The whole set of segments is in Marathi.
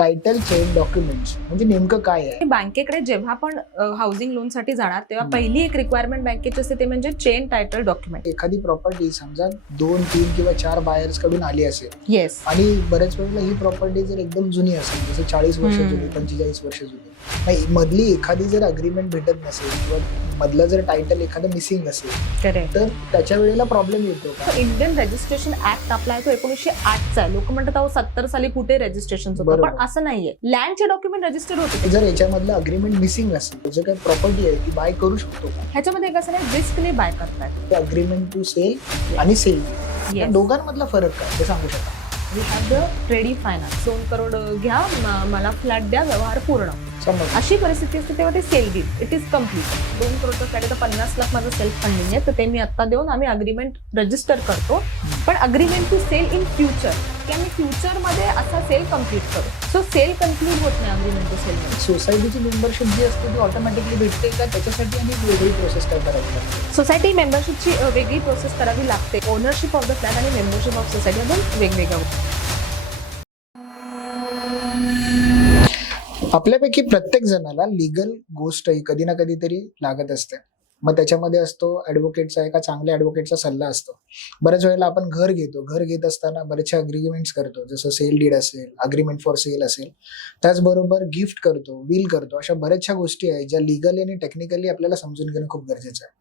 टायटल चेंज डॉक्युमेंट्स म्हणजे नेमकं काय आहे? बँकेकडे जेव्हा पण हाऊसिंग लोन साठी जाणार तेव्हा पहिली एक रिक्वायरमेंट बँकेची असते ते म्हणजे चेन टायटल डॉक्युमेंट. एखादी प्रॉपर्टी समजा 2-3 किंवा 4 बायर्स कडून आली असेल येस. आणि बरेच वेळेला ही प्रॉपर्टी जर एकदम जुनी असेल, जसं 40 वर्ष जुनी, 45 वर्ष जुनी, मधली एखादी जर अग्रीमेंट भेटत नसेल किंवा मधलं जर टायटल एखादं मिसिंग असेल करेक्ट. तर त्याच्या वेळेला प्रॉब्लेम येतो का? इंडियन रजिस्ट्रेशन ऍक्ट आपला आहे तो 1908 चा आहे. लोक म्हणतात अहो 70 साली कुठे रजिस्ट्रेशन होतं, बरोबर. पण असं नाहीये. लँडचे डॉक्युमेंट रजिस्टर होते. जर याच्यामधलं अग्रीमेंट मिसिंग असेल, जे काही प्रॉपर्टी आहे ती बाय करू शकतो का? ह्याच्यामध्ये कसं नाही, रिस्कने बाय करतायत. अग्रीमेंट टू सेल आणि सेल, या दोघांमधला फरक काय ते सांगू शकता? We have the ready finance. 2 crore घ्या, मला फ्लॅट द्या, व्यवहार पूर्ण, समज अशी परिस्थिती असते तेव्हा ते sale deed it is complete. 2 करोडचं फ्लॅट आहे तर 50 लाख माझं सेल्फ फंडिंग आहे, तर ते मी आता देऊन आम्ही अग्रीमेंट रजिस्टर करतो. पण agreement to sale in future की आम्ही फ्युचर मध्ये असा सेल कम्प्लीट करू. सो सेल कन्क्लूड होत नाही अग्रीमेंट टू सेल मध्ये. सोसायटीची मेंबरशिप जी असते ती ऑटोमॅटिकली भेटते का? त्याच्यासाठी आणि वेगळी प्रोसेस काय करावी लागते? सोसायटी मेंबरशिपची वेगळी प्रोसेस करावी लागते. ओनरशिप ऑफ द फ्लॅट आणि मेंबरशिप ऑफ सोसायटी दोन वेगवेगळ्या. आपल्यापैकी प्रत्येक जणाला लिगल गोष्ट ही कधी ना कधी तरी लागत असते. मग त्याच्यामध्ये असतो ऍडव्होकेटचा, एका चांगल्या ऍडव्होकेटचा सल्ला असतो. बऱ्याच वेळेला आपण घर घेतो, घर घेत असताना बरेचसे अग्रीमेंट्स करतो, जसं सेल डीड असेल, अग्रीमेंट फॉर सेल असेल, त्याचबरोबर गिफ्ट करतो, विल करतो. अशा बऱ्याचशा गोष्टी आहेत ज्या लिगली आणि टेक्निकली आपल्याला समजून घेणं खूप गरजेचं आहे.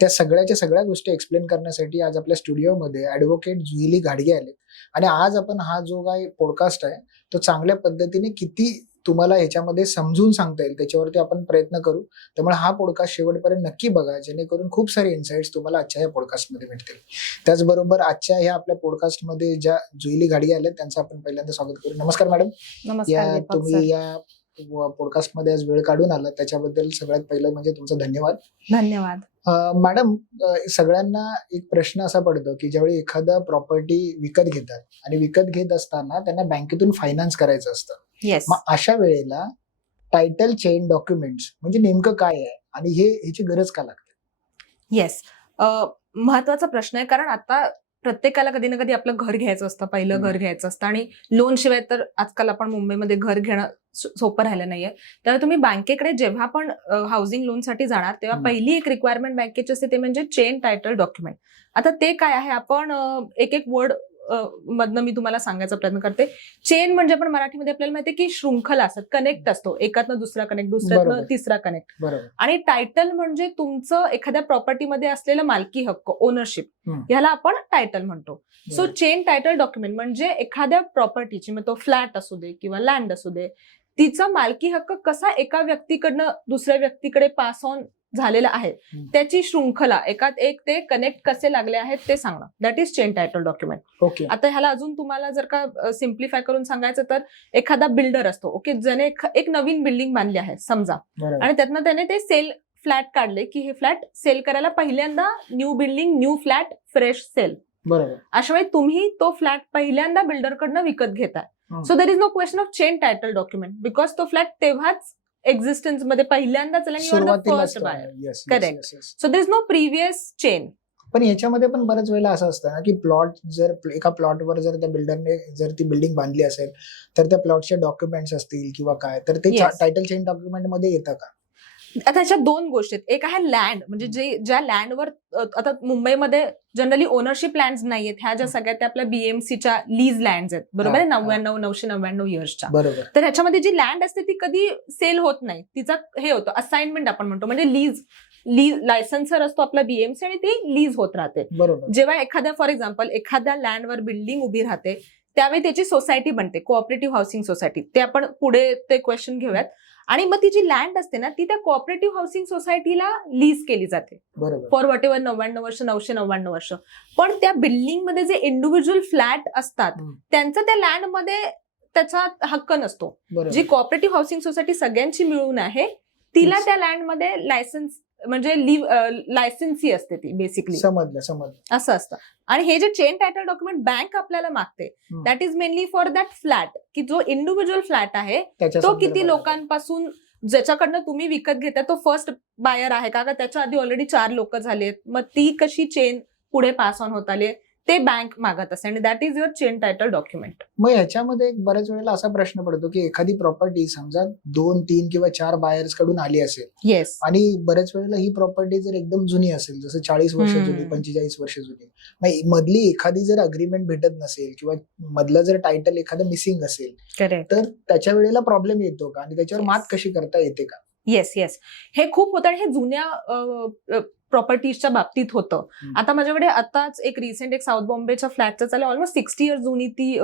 त्या सगळ्या गोष्टी एक्सप्लेन करण्यासाठी आज आपल्या स्टुडिओमध्ये ऍडव्होकेट जुईली घाडगे आले. आणि आज आपण हा जो काही पॉडकास्ट आहे तो चांगल्या पद्धतीने किती तुम्हाला ह्याच्यामध्ये समजून सांगता येईल त्याच्यावरती आपण प्रयत्न करू. त्यामुळे हा पॉडकास्ट शेवटपर्यंत नक्की बघा, जेणेकरून खूप सारे इन्साइट्स तुम्हाला आजच्या या पॉडकास्टमध्ये भेटतील. त्याचबरोबर आजच्या ह्या आपल्या पॉडकास्टमध्ये ज्या जुईली घाडगे आल्या त्यांचं आपण पहिल्यांदा स्वागत करू. नमस्कार मॅडम. नमस्कार. तुम्ही या पॉडकास्टमध्ये आज वेळ काढून आला त्याच्याबद्दल सगळ्यात पहिलं म्हणजे तुमचा धन्यवाद. धन्यवाद. मॅडम, सगळ्यांना एक प्रश्न असा पडतो की ज्यावेळी एखादा प्रॉपर्टी विकत घेतात आणि विकत घेत असताना त्यांना बँकेतून फायनान्स करायचं असतं. येस. मग अशा वेळेला टायटल चेंज डॉक्युमेंट्स म्हणजे नेमकं काय आहे आणि ह्याची गरज का लागते? येस. महत्वाचा प्रश्न आहे, कारण आता प्रत्येकाला कधी ना कधी आपलं घर घ्यायचं असतं, पहिलं घर घ्यायचं असतं आणि लोन शिवाय तर आजकाल आपण मुंबईमध्ये घर घेणं सोपं राहिलं नाहीये. त्यामुळे तुम्ही बँकेकडे जेव्हा पण हाऊसिंग लोनसाठी जाणार तेव्हा पहिली एक रिक्वायरमेंट बँकेची असते ते म्हणजे चेन टायटल डॉक्युमेंट. आता ते काय आहे, आपण एक एक वर्ड मधनं मी तुम्हाला सांगायचा प्रयत्न करते. चेन म्हणजे पण मराठीमध्ये आपल्याला माहिती आहे की शृंखला असतात, कनेक्ट असतो, एकातनं दुसरा कनेक्ट, दुसऱ्यातनं तिसरा कनेक्ट. बरोबर. आणि टायटल म्हणजे तुमचं एखाद्या प्रॉपर्टीमध्ये असलेलं मालकी हक्क, ओनरशिप, ह्याला आपण टायटल म्हणतो. सो चेन टायटल डॉक्युमेंट म्हणजे एखाद्या प्रॉपर्टीची, मग तो फ्लॅट असू दे किंवा लँड असू दे, तिचा मालकी हक्क कसा एका व्यक्तीकडनं दुसऱ्या व्यक्तीकडे पास ऑन झालेला आहे, त्याची शृंखला, एकात एक ते कनेक्ट कसे लागले आहेत ते सांगणं, that is chain title document. Okay. आता ह्याला अजून तुम्हाला जर का सिम्प्लिफाय करून सांगायचं तर एखादा बिल्डर असतो, ओके, ज्याने एक नवीन बिल्डिंग बांधली आहे समजा, आणि त्यातनं त्याने ते सेल फ्लॅट काढले की हे फ्लॅट सेल करायला पहिल्यांदा new building, new flat, fresh sale. बरोबर. अशा वेळी तुम्ही तो फ्लॅट पहिल्यांदा बिल्डरकडनं विकत घेताय. So there is no question of chain title document because तो फ्लॅट तेव्हाच एक्झिस्टन्स मध्ये पहिल्यांदाच first buyer. Correct. So there is no previous chain. पण याच्यामध्ये पण बऱ्याच वेळेला असं असतं ना की प्लॉट, जर एका प्लॉटवर जर त्या बिल्डरने जर ती बिल्डिंग बांधली असेल तर त्या प्लॉटचे डॉक्युमेंट्स असतील किंवा काय, तर ते टायटल चेंज डॉक्युमेंट मध्ये येतं का? आता ह्याच्या दोन गोष्टी आहेत. एक आहे लँड, म्हणजे ज्या लँडवर आता मुंबईमध्ये जनरली ओनरशिप लँड नाहीयेत, ह्या ज्या सगळ्या त्या आपल्या बीएमसीच्या लीज लँड आहेत, बरोबर आहे, 999 इयर्सच्या. बरोबर. तर ह्याच्यामध्ये जी लँड असते ती कधी सेल होत नाही, तिचा हे होतं असाइनमेंट आपण म्हणतो, म्हणजे लीज लायसन्सर असतो आपला बीएमसी आणि ती लीज होत राहते. बरोबर. जेव्हा एखाद्या, फॉर एक्झाम्पल, एखाद्या लँडवर बिल्डिंग उभी राहते त्यावेळी त्याची सोसायटी बनते, कोऑपरेटिव्ह हाऊसिंग सोसायटी. ते आपण पुढे ते क्वेश्चन घेऊयात. आणि मग ती जी लँड असते ना ती त्या कोऑपरेटिव्ह हाऊसिंग सोसायटीला लीज केली जाते फॉर वॉट एव्हर 99 वर्ष, 999 वर्ष. पण त्या बिल्डिंग मध्ये जे इंडिव्हिज्युअल फ्लॅट असतात त्यांचा त्या लँड मध्ये त्याचा हक्क नसतो. जी कोऑपरेटिव्ह हाऊसिंग सोसायटी सगळ्यांची मिळून आहे तिला त्या लँड मध्ये लायसन्स, म्हणजे लायसन्सी असते ती बेसिकली. समजलं. असं असतं. आणि हे जे चेन टायटल डॉक्युमेंट बँक आपल्याला मागते that is mainly for that flat, की जो इंडिव्हिज्युअल फ्लॅट आहे तो किती लोकांपासून, ज्याच्याकडनं तुम्ही विकत घेता तो फर्स्ट बायर आहे का, त्याच्या आधी ऑलरेडी 4 लोक झालेत, मग ती कशी चेन पुढे पास ऑन होत आली, ते बँक मागत असते आणि that is your chain title document. मग ह्याच्यामध्ये एक बऱ्याच वेळेला असा प्रश्न पडतो की एखादी प्रॉपर्टी समजा 2, 3 किंवा 4 बायर्स कडून आली असेल येस. आणि बऱ्याच वेळेला ही प्रॉपर्टी जर एकदम जुनी असेल, जसं 40 वर्ष जुनी, 45 वर्ष जुनी, मग मधली एखादी जर अग्रीमेंट भेटत नसेल किंवा मधलं जर टायटल एखादं मिसिंग असेल, करेक्ट. तर त्याच्या वेळेला प्रॉब्लेम येतो का आणि त्याच्यावर मात कशी करता येते का? येस येस, हे खूप होतं आणि हे जुन्या प्रॉपर्टीजच्या बाबतीत होतं. आता माझ्याकडे आताच एक रिसेंट एक साऊथ बॉम्बेच्या फ्लॅटचं चालू, ऑलमोस्ट 60 इयर्स जुनी ती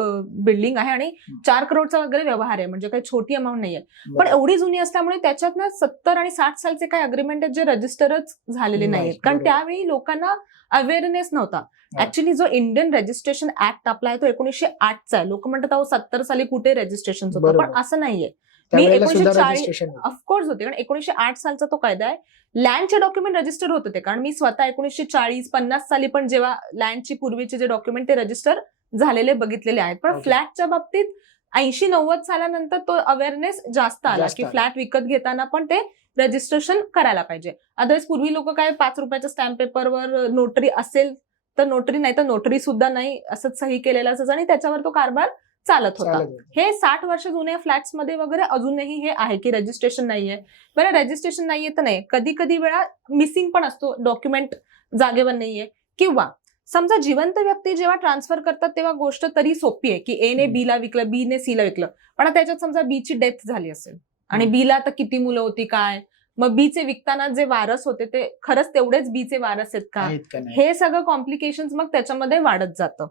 बिल्डिंग आहे आणि 4 करोडचा वगैरे व्यवहार आहे, म्हणजे काही छोटी अमाऊंट नाहीये. पण एवढी जुनी असल्यामुळे त्याच्यात ना 70 आणि 60 सालचे काही अग्रीमेंट आहेत जे रजिस्टरच झालेले नाहीत, कारण त्यावेळी लोकांना अवेअरनेस नव्हता. ऍक्च्युली जो इंडियन रजिस्ट्रेशन ऍक्ट आपला आहे तो 1908चा आहे. लोक म्हणतात अहो 70 साली कुठे रजिस्ट्रेशन होतं, पण असं नाहीये. मी 1940 ऑफकोर्स होते, कारण 1908 सालचा तो कायदा आहे. लँडचे डॉक्युमेंट रजिस्टर होत होते, कारण मी स्वतः 1940-50 साली पण जेव्हा लँडची पूर्वीचे जे डॉक्युमेंट ते रजिस्टर झालेले बघितलेले आहेत. पण फ्लॅटच्या बाबतीत 80-90 सालानंतर तो अवेअरनेस जास्त आला की फ्लॅट विकत घेताना पण ते रजिस्ट्रेशन करायला पाहिजे. अदरवाईज पूर्वी लोक काय 5 रुपयाच्या स्टॅम्प पेपरवर नोटरी असेल तर नोटरी, नाही तर नोटरी सुद्धा नाही, असंच सही केलेलं असायचं आणि त्याच्यावर तो कारभार चालत होता. हे 60 वर्ष जुन्या फ्लॅट्स मध्ये वगैरे अजूनही हे आहे की रजिस्ट्रेशन नाहीये. बरं, रजिस्ट्रेशन नाहीये तर नाही, कधी कधी वेळा मिसिंग पण असतो, डॉक्युमेंट जागेवर नाहीये, किंवा समजा जिवंत व्यक्ती जेव्हा ट्रान्सफर करतात तेव्हा गोष्ट तरी सोपी आहे की ए ने बी ला विकलं, बी ने सी ला विकलं, पण त्याच्यात समजा बी ची डेथ झाली असेल आणि बी ला तर किती मुलं होती काय, मग बी चे विकताना जे वारस होते ते खरंच तेवढेच बी चे वारस आहेत का, हे सगळं कॉम्प्लिकेशन्स मग त्याच्यामध्ये वाढत जातं.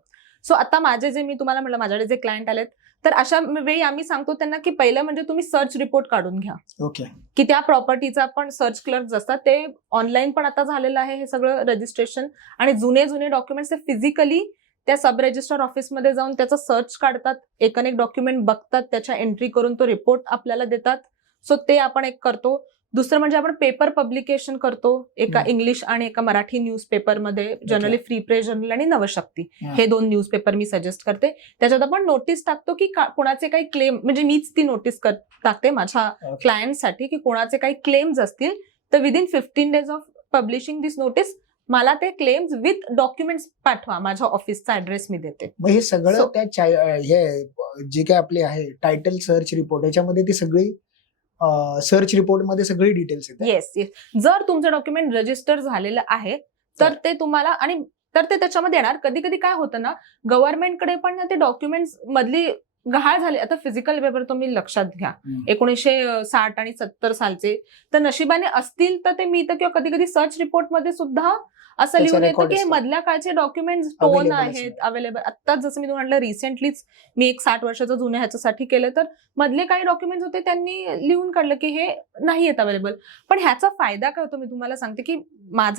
सो आता माझे जे, मी तुम्हाला म्हटलं माझ्याकडे जे क्लायंट आलेत, तर अशा वेळी आम्ही सांगतो त्यांना की पहिलं म्हणजे तुम्ही सर्च रिपोर्ट काढून घ्या. ओके. की त्या प्रॉपर्टीचा पण सर्च क्लर्क असतात ते ऑनलाईन पण आता झालेलं आहे हे सगळं रजिस्ट्रेशन, आणि जुने डॉक्युमेंट्स ते फिजिकली त्या सब रजिस्टर ऑफिसमध्ये जाऊन त्याचा सर्च काढतात, एक डॉक्युमेंट बघतात, त्याच्या एंट्री करून तो रिपोर्ट आपल्याला देतात. सो ते आपण एक करतो. दुसरं म्हणजे आपण पेपर पब्लिकेशन करतो, एका इंग्लिश आणि एका मराठी न्यूजपेपरमध्ये, जनरली फ्री प्रेस जर्नल आणि नवशक्ती, हे 2 न्यूजपेपर मी सजेस्ट करते. त्याच्यात आपण नोटीस टाकतो की कोणाचे काही क्लेम, म्हणजे मीच ती नोटीस टाकते माझ्या क्लायंटसाठी की कोणाचे काही क्लेम्स असतील तर within 15 days of publishing this notice मला ते क्लेम्स विथ डॉक्युमेंट्स पाठवा, माझ्या ऑफिसचा ऍड्रेस मी देते. मग हे सगळं त्या हे जे काय आपले आहे टायटल सर्च रिपोर्ट, याच्यामध्ये ती सगळी सर्च रिपोर्ट मध्ये सगळी डिटेल्स येतात. येस येस, जर तुमचं डॉक्युमेंट रजिस्टर झालेलं आहे तर ते तुम्हाला, आणि तर ते त्याच्यामध्ये येणार. कधी कधी काय होतं ना, गव्हर्नमेंटकडे पण ना ते डॉक्युमेंट्स मधली गहाळ झाले. आता फिजिकल पेपर तुम्ही लक्षात घ्या 1960 आणि 70 सालचे, तर नशिबाने असतील तर ते मिळतं, किंवा कधी कधी सर्च रिपोर्ट मध्ये सुद्धा असं लिहून येतं की हे मधल्या काळचे डॉक्युमेंट टोन आहेत अवेलेबल. आत्ताच जसं मी तुम्हाला रिसेंटलीच मी एक 60 वर्षाचं जुन्या ह्याच्यासाठी केलं, तर मधले काही डॉक्युमेंट्स होते त्यांनी लिहून काढलं की हे नाही आहेत अवेलेबल. पण ह्याचा फायदा काय होतो मी तुम्हाला सांगते की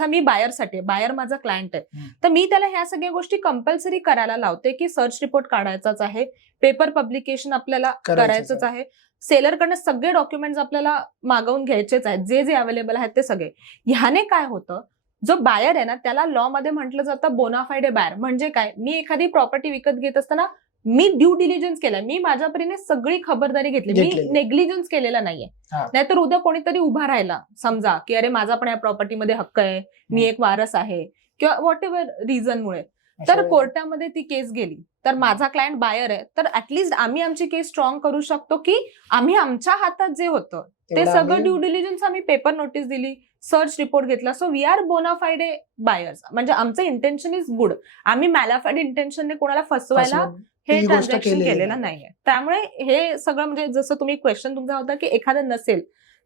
मी बायरसाठी, बायर माझा क्लायंट आहे, तर मी त्याला ह्या सगळ्या गोष्टी कंपल्सरी करायला लावते की सर्च रिपोर्ट काढायचाच आहे, पेपर पब्लिकेशन आपल्याला करायचंच आहे, सेलरकडनं सगळे डॉक्युमेंट्स आपल्याला मागवून घ्यायचेच आहेत, जे जे अवेलेबल आहेत ते सगळे. ह्याने काय होतं, जो बायर आहे ना त्याला लॉ मध्ये म्हटलं जातं बोनाफाईडे बायर. म्हणजे काय, मी एखादी प्रॉपर्टी विकत घेत असताना मी ड्यू डिलिजन्स केलाय, मी माझ्या परीने सगळी खबरदारी घेतली, मी नेग्लिजन्स केलेला नाहीये. नाहीतर उद्या कोणीतरी उभा राहिला समजा की अरे माझा पण या प्रॉपर्टीमध्ये हक्क आहे, मी एक वारस आहे, किंवा व्हॉट एव्हर रिझनमुळे, तर कोर्टामध्ये ती केस गेली, तर माझा क्लायंट बायर आहे, तर ऍटलीस्ट आम्ही आमची केस स्ट्रॉंग करू शकतो की आम्ही आमच्या हातात जे होतं ते सगळं ड्यू डिलिजन्स, आम्ही पेपर नोटीस दिली, सर्च रिपोर्ट घेतला, सो वी आर बोनाफाईडे बायर्स. म्हणजे आमचं इंटेन्शन इज गुड, आम्ही मॅलाफाईड इंटेन्शनने कोणाला फसवायला हे ट्रान्झॅक्शन केलेलं नाहीये. त्यामुळे हे सगळं, म्हणजे जसं तुम्ही क्वेश्चन तुमचा होता की एखादं नसेल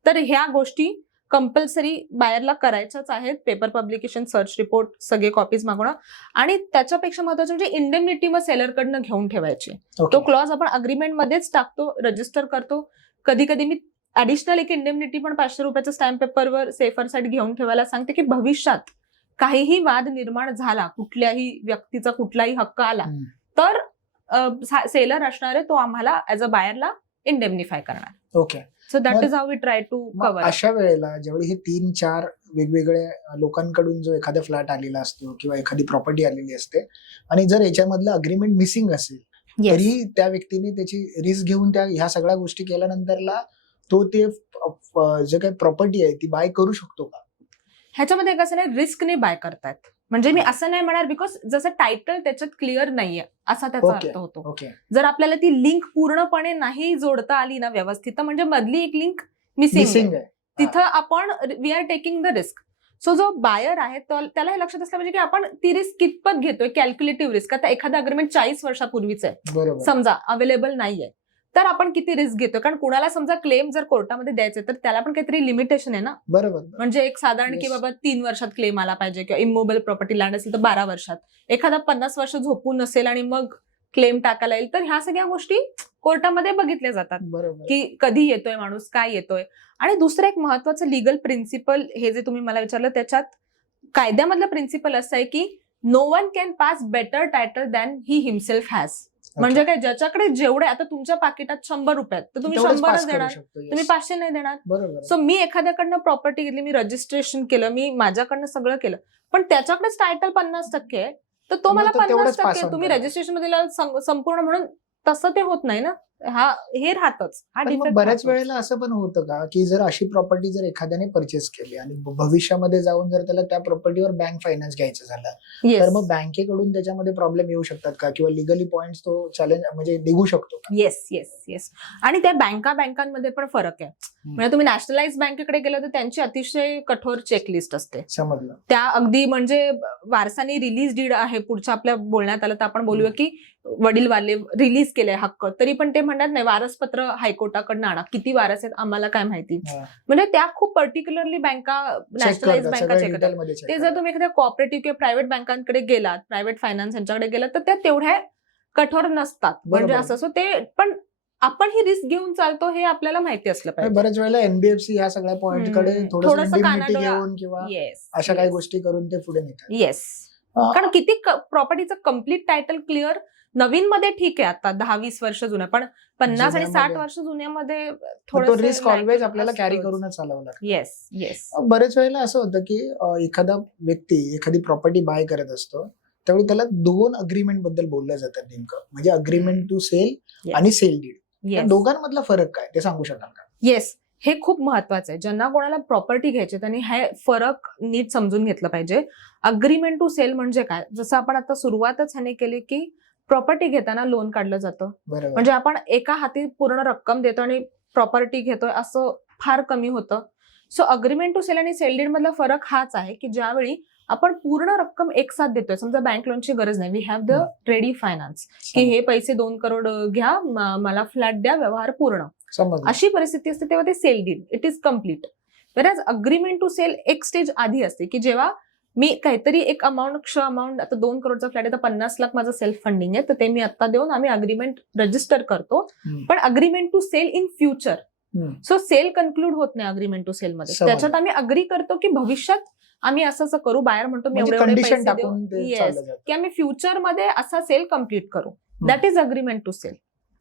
तर ह्या गोष्टी कंपल्सरी बायरला करायच्याच आहेत. पेपर पब्लिकेशन, सर्च रिपोर्ट, सगळे कॉपीज मागवणं, आणि त्याच्यापेक्षा महत्वाचं म्हणजे इंडेमनिटी मग सेलरकडनं घेऊन ठेवायची. तो क्लॉज आपण अग्रीमेंट मध्येच टाकतो, रजिस्टर करतो. कधी कधी मी ऍडिशनल एक इंडेमनिटी पण 500 रुपयाच्या स्टॅम्प पेपरवर सेफर साईड घेऊन ठेवायला सांगते की भविष्यात काहीही वाद निर्माण झाला, कुठल्याही व्यक्तीचा कुठलाही हक्क आला तर सेलर असणारे तो आम्हाला ऍज अ बायरला इंडेमनिफाय करणार. Okay, so that is how we try to cover. अशा वेळेला जेवढे हे 3-4 वेगवेगळ्या लोकांकडून जो एखादा फ्लॅट आलेला असतो किंवा एखादी प्रॉपर्टी आलेली असते, आणि जर याच्यामधलं अग्रीमेंट मिसिंग असेल तरी त्या व्यक्तीने त्याची रिस्क घेऊन ह्या सगळ्या गोष्टी केल्यानंतरला तो ते जे काही प्रॉपर्टी आहे ती बाय करू शकतो का? ह्याच्यामध्ये कसं नाही, रिस्कने बाय करतायत. म्हणजे मी असं नाही म्हणणार बिकॉज जसं टायटल त्याच्यात क्लिअर नाहीये असा त्याचा Okay. अर्थ होतो. ओके. जर आपल्याला ती लिंक पूर्णपणे नाही जोडता आली ना व्यवस्थित तर म्हणजे मधली एक लिंक मिसिंग मिसिंग आहे. तिथं आपण we are taking the risk. So जो बायर आहे त्याला हे लक्षात असलं पाहिजे की आपण ती रिस्क कितपत घेतोय, कॅल्क्युलेटिव्ह रिस्क. आता एखादं अग्रीमेंट 40 वर्षापूर्वीच आहे बरोबर. समजा, अवेलेबल नाहीये, तर आपण किती रिस्क घेतोय. कारण कुणाला समजा क्लेम जर कोर्टामध्ये द्यायचे तर त्याला पण काहीतरी लिमिटेशन आहे ना. बरोबर. म्हणजे एक साधारण की Yes. बाबा 3 वर्षात क्लेम आला पाहिजे किंवा इमोबल प्रॉपर्टी लँड असेल तर 12 वर्षात. एखादा 50 वर्ष झोपून नसेल आणि मग क्लेम टाकायला येईल तर ह्या सगळ्या गोष्टी कोर्टामध्ये बघितल्या जातात बरोबर. की कधी येतोय माणूस, काय येतोय. आणि दुसरं एक महत्वाचं लिगल प्रिन्सिपल हे जे तुम्ही मला विचारलं त्याच्यात कायद्यामधलं प्रिन्सिपल असं आहे की no one can pass better title than he himself has. म्हणजे काय, ज्याच्याकडे जेवढे आता तुमच्या पाकिटात 100 रुपये तर तुम्ही तेवढंच 100च pass करू देणार, शकतो. Yes. तुम्ही 500 नाही देणार. बरोबर. सो मी एखाद्याकडनं प्रॉपर्टी घेतली, मी रजिस्ट्रेशन केलं, मी माझ्याकडनं सगळं केलं, पण त्याच्याकडेच टायटल 50% आहे तर तो मला मग तो तेवढंच pass 50%, on तुम्ही करा. रजिस्ट्रेशन मध्ये संपूर्ण म्हणून तसं ते होत नाही ना. हे राहतच हा पण मग डिफेक्ट. बऱ्याच वेळेला असं पण होतं का की जर अशी प्रॉपर्टी जर एखाद्याने परचेस केली आणि भविष्यामध्ये जाऊन जर त्याला त्या प्रॉपर्टीवर बँक फायनान्स घ्यायचं झालं तर मग बँकेकडून त्याच्यामध्ये प्रॉब्लेम येऊ शकतात का, किंवा लिगली पॉइंट्स तो चॅलेंज म्हणजे निघू शकतो का? Yes yes yes. आणि त्या बँकांमध्ये पण फरक आहे. म्हणजे तुम्ही नॅशनलाइज बँकेकडे गेलं तर त्यांची अतिशय कठोर चेकलिस्ट असते. समजलं. त्या अगदी म्हणजे वारसानी रिलीज डीड आहे पुढच्या आपल्या बोलण्यात आलं तर आपण बोलूया की वडील वाले रिलीज केले हक्क, तरी पण ते म्हणतात नाही वारसपत्र हायकोर्टाकडनं आणा, किती वारस आहेत आम्हाला काय माहिती. हा. म्हणजे त्या खूप पर्टिक्युलरली बँका, Check नॅशनलाइज करतात, बँका सगळं चेक करतात. डिटेलमध्ये check ते जर करतात. तुम्ही एखाद्या कॉपरेटिव्ह किंवा प्रायव्हेट बँकांकडे गेलात, प्रायव्हेट फायनान्स यांच्याकडे गेलात तर त्या तेवढ्या कठोर नसतात. म्हणजे बरोबर. असं सो ते पण आपण ही रिस्क घेऊन चालतो हे आपल्याला माहिती असलं म्हणजे पाहिजे. बऱ्याच वेळेला एनबीएफसी ह्या सगळ्या पॉइंट कडे थोडंसं थोडंसं इंडिमिनिटी कानाडोळा. घेऊन किंवा येस अशा काही गोष्टी करून ते पुढे नेतात. येस. कारण किती प्रॉपर्टीचं कम्प्लीट टायटल क्लिअर नवीन मध्ये ठीक आहे, आता 10-20 वर्ष जुन्या, पण 50 आणि 60 वर्ष जुन्यामध्ये तो रिस्क ऑलवेज आपल्याला कॅरी करूनच चालवं लागतं. Yes yes. बरेच वेळेला असं होतं की एखादा व्यक्ती एखादी प्रॉपर्टी बाय करत असतो त्यावेळी त्याला 2 अग्रीमेंट बद्दल बोललं जातं नेमकं, म्हणजे अग्रीमेंट टू सेल आणि सेल डीड. या दोघांमधला फरक काय ते सांगू शकाल का? येस, हे खूप महत्वाचं आहे. ज्यांना कोणाला प्रॉपर्टी घ्यायची त्यांनी हे फरक नीट समजून घेतलं पाहिजे. अग्रीमेंट टू सेल म्हणजे काय, जसं आपण आता सुरुवातच ह्याने केली की प्रॉपर्टी घेताना लोन काढलं जातं. बरोबर. म्हणजे आपण एका हाती पूर्ण रक्कम देतो आणि प्रॉपर्टी घेतोय असं फार कमी होतं. सो अग्रीमेंट टू सेल आणि सेल डीड मधला फरक हाच आहे की ज्यावेळी आपण पूर्ण रक्कम एक साथ देतोय, समजा बँक लोनची गरज नाही, we have the ready finance की हे पैसे 2 करोड घ्या, मला फ्लॅट द्या, व्यवहार पूर्ण, समजलं. अशी परिस्थिती असते तेव्हा ते sale deed it is complete. वेरॅज अग्रीमेंट टू सेल एक स्टेज आधी असते की जेव्हा मी काहीतरी एक अमाऊंट, आता 2 करोडचा फ्लॅट आहे तर 50 लाख माझं सेल्फ फंडिंग आहे तर ते मी आता देऊन आम्ही अग्रीमेंट रजिस्टर करतो. पण agreement to sale in future, so sale conclude होत नाही अग्रीमेंट टू सेल मध्ये. समजलं. त्याच्यात आम्ही अग्री करतो की भविष्यात आम्ही असं करू, बायर म्हणतो मी म्हणजे एवढे कंडिशन पैसे टाकून देऊ, ते येस, चाललं जातं. की आम्ही फ्युचर मध्ये असा सेल कम्प्लीट करू. That is agreement to sale.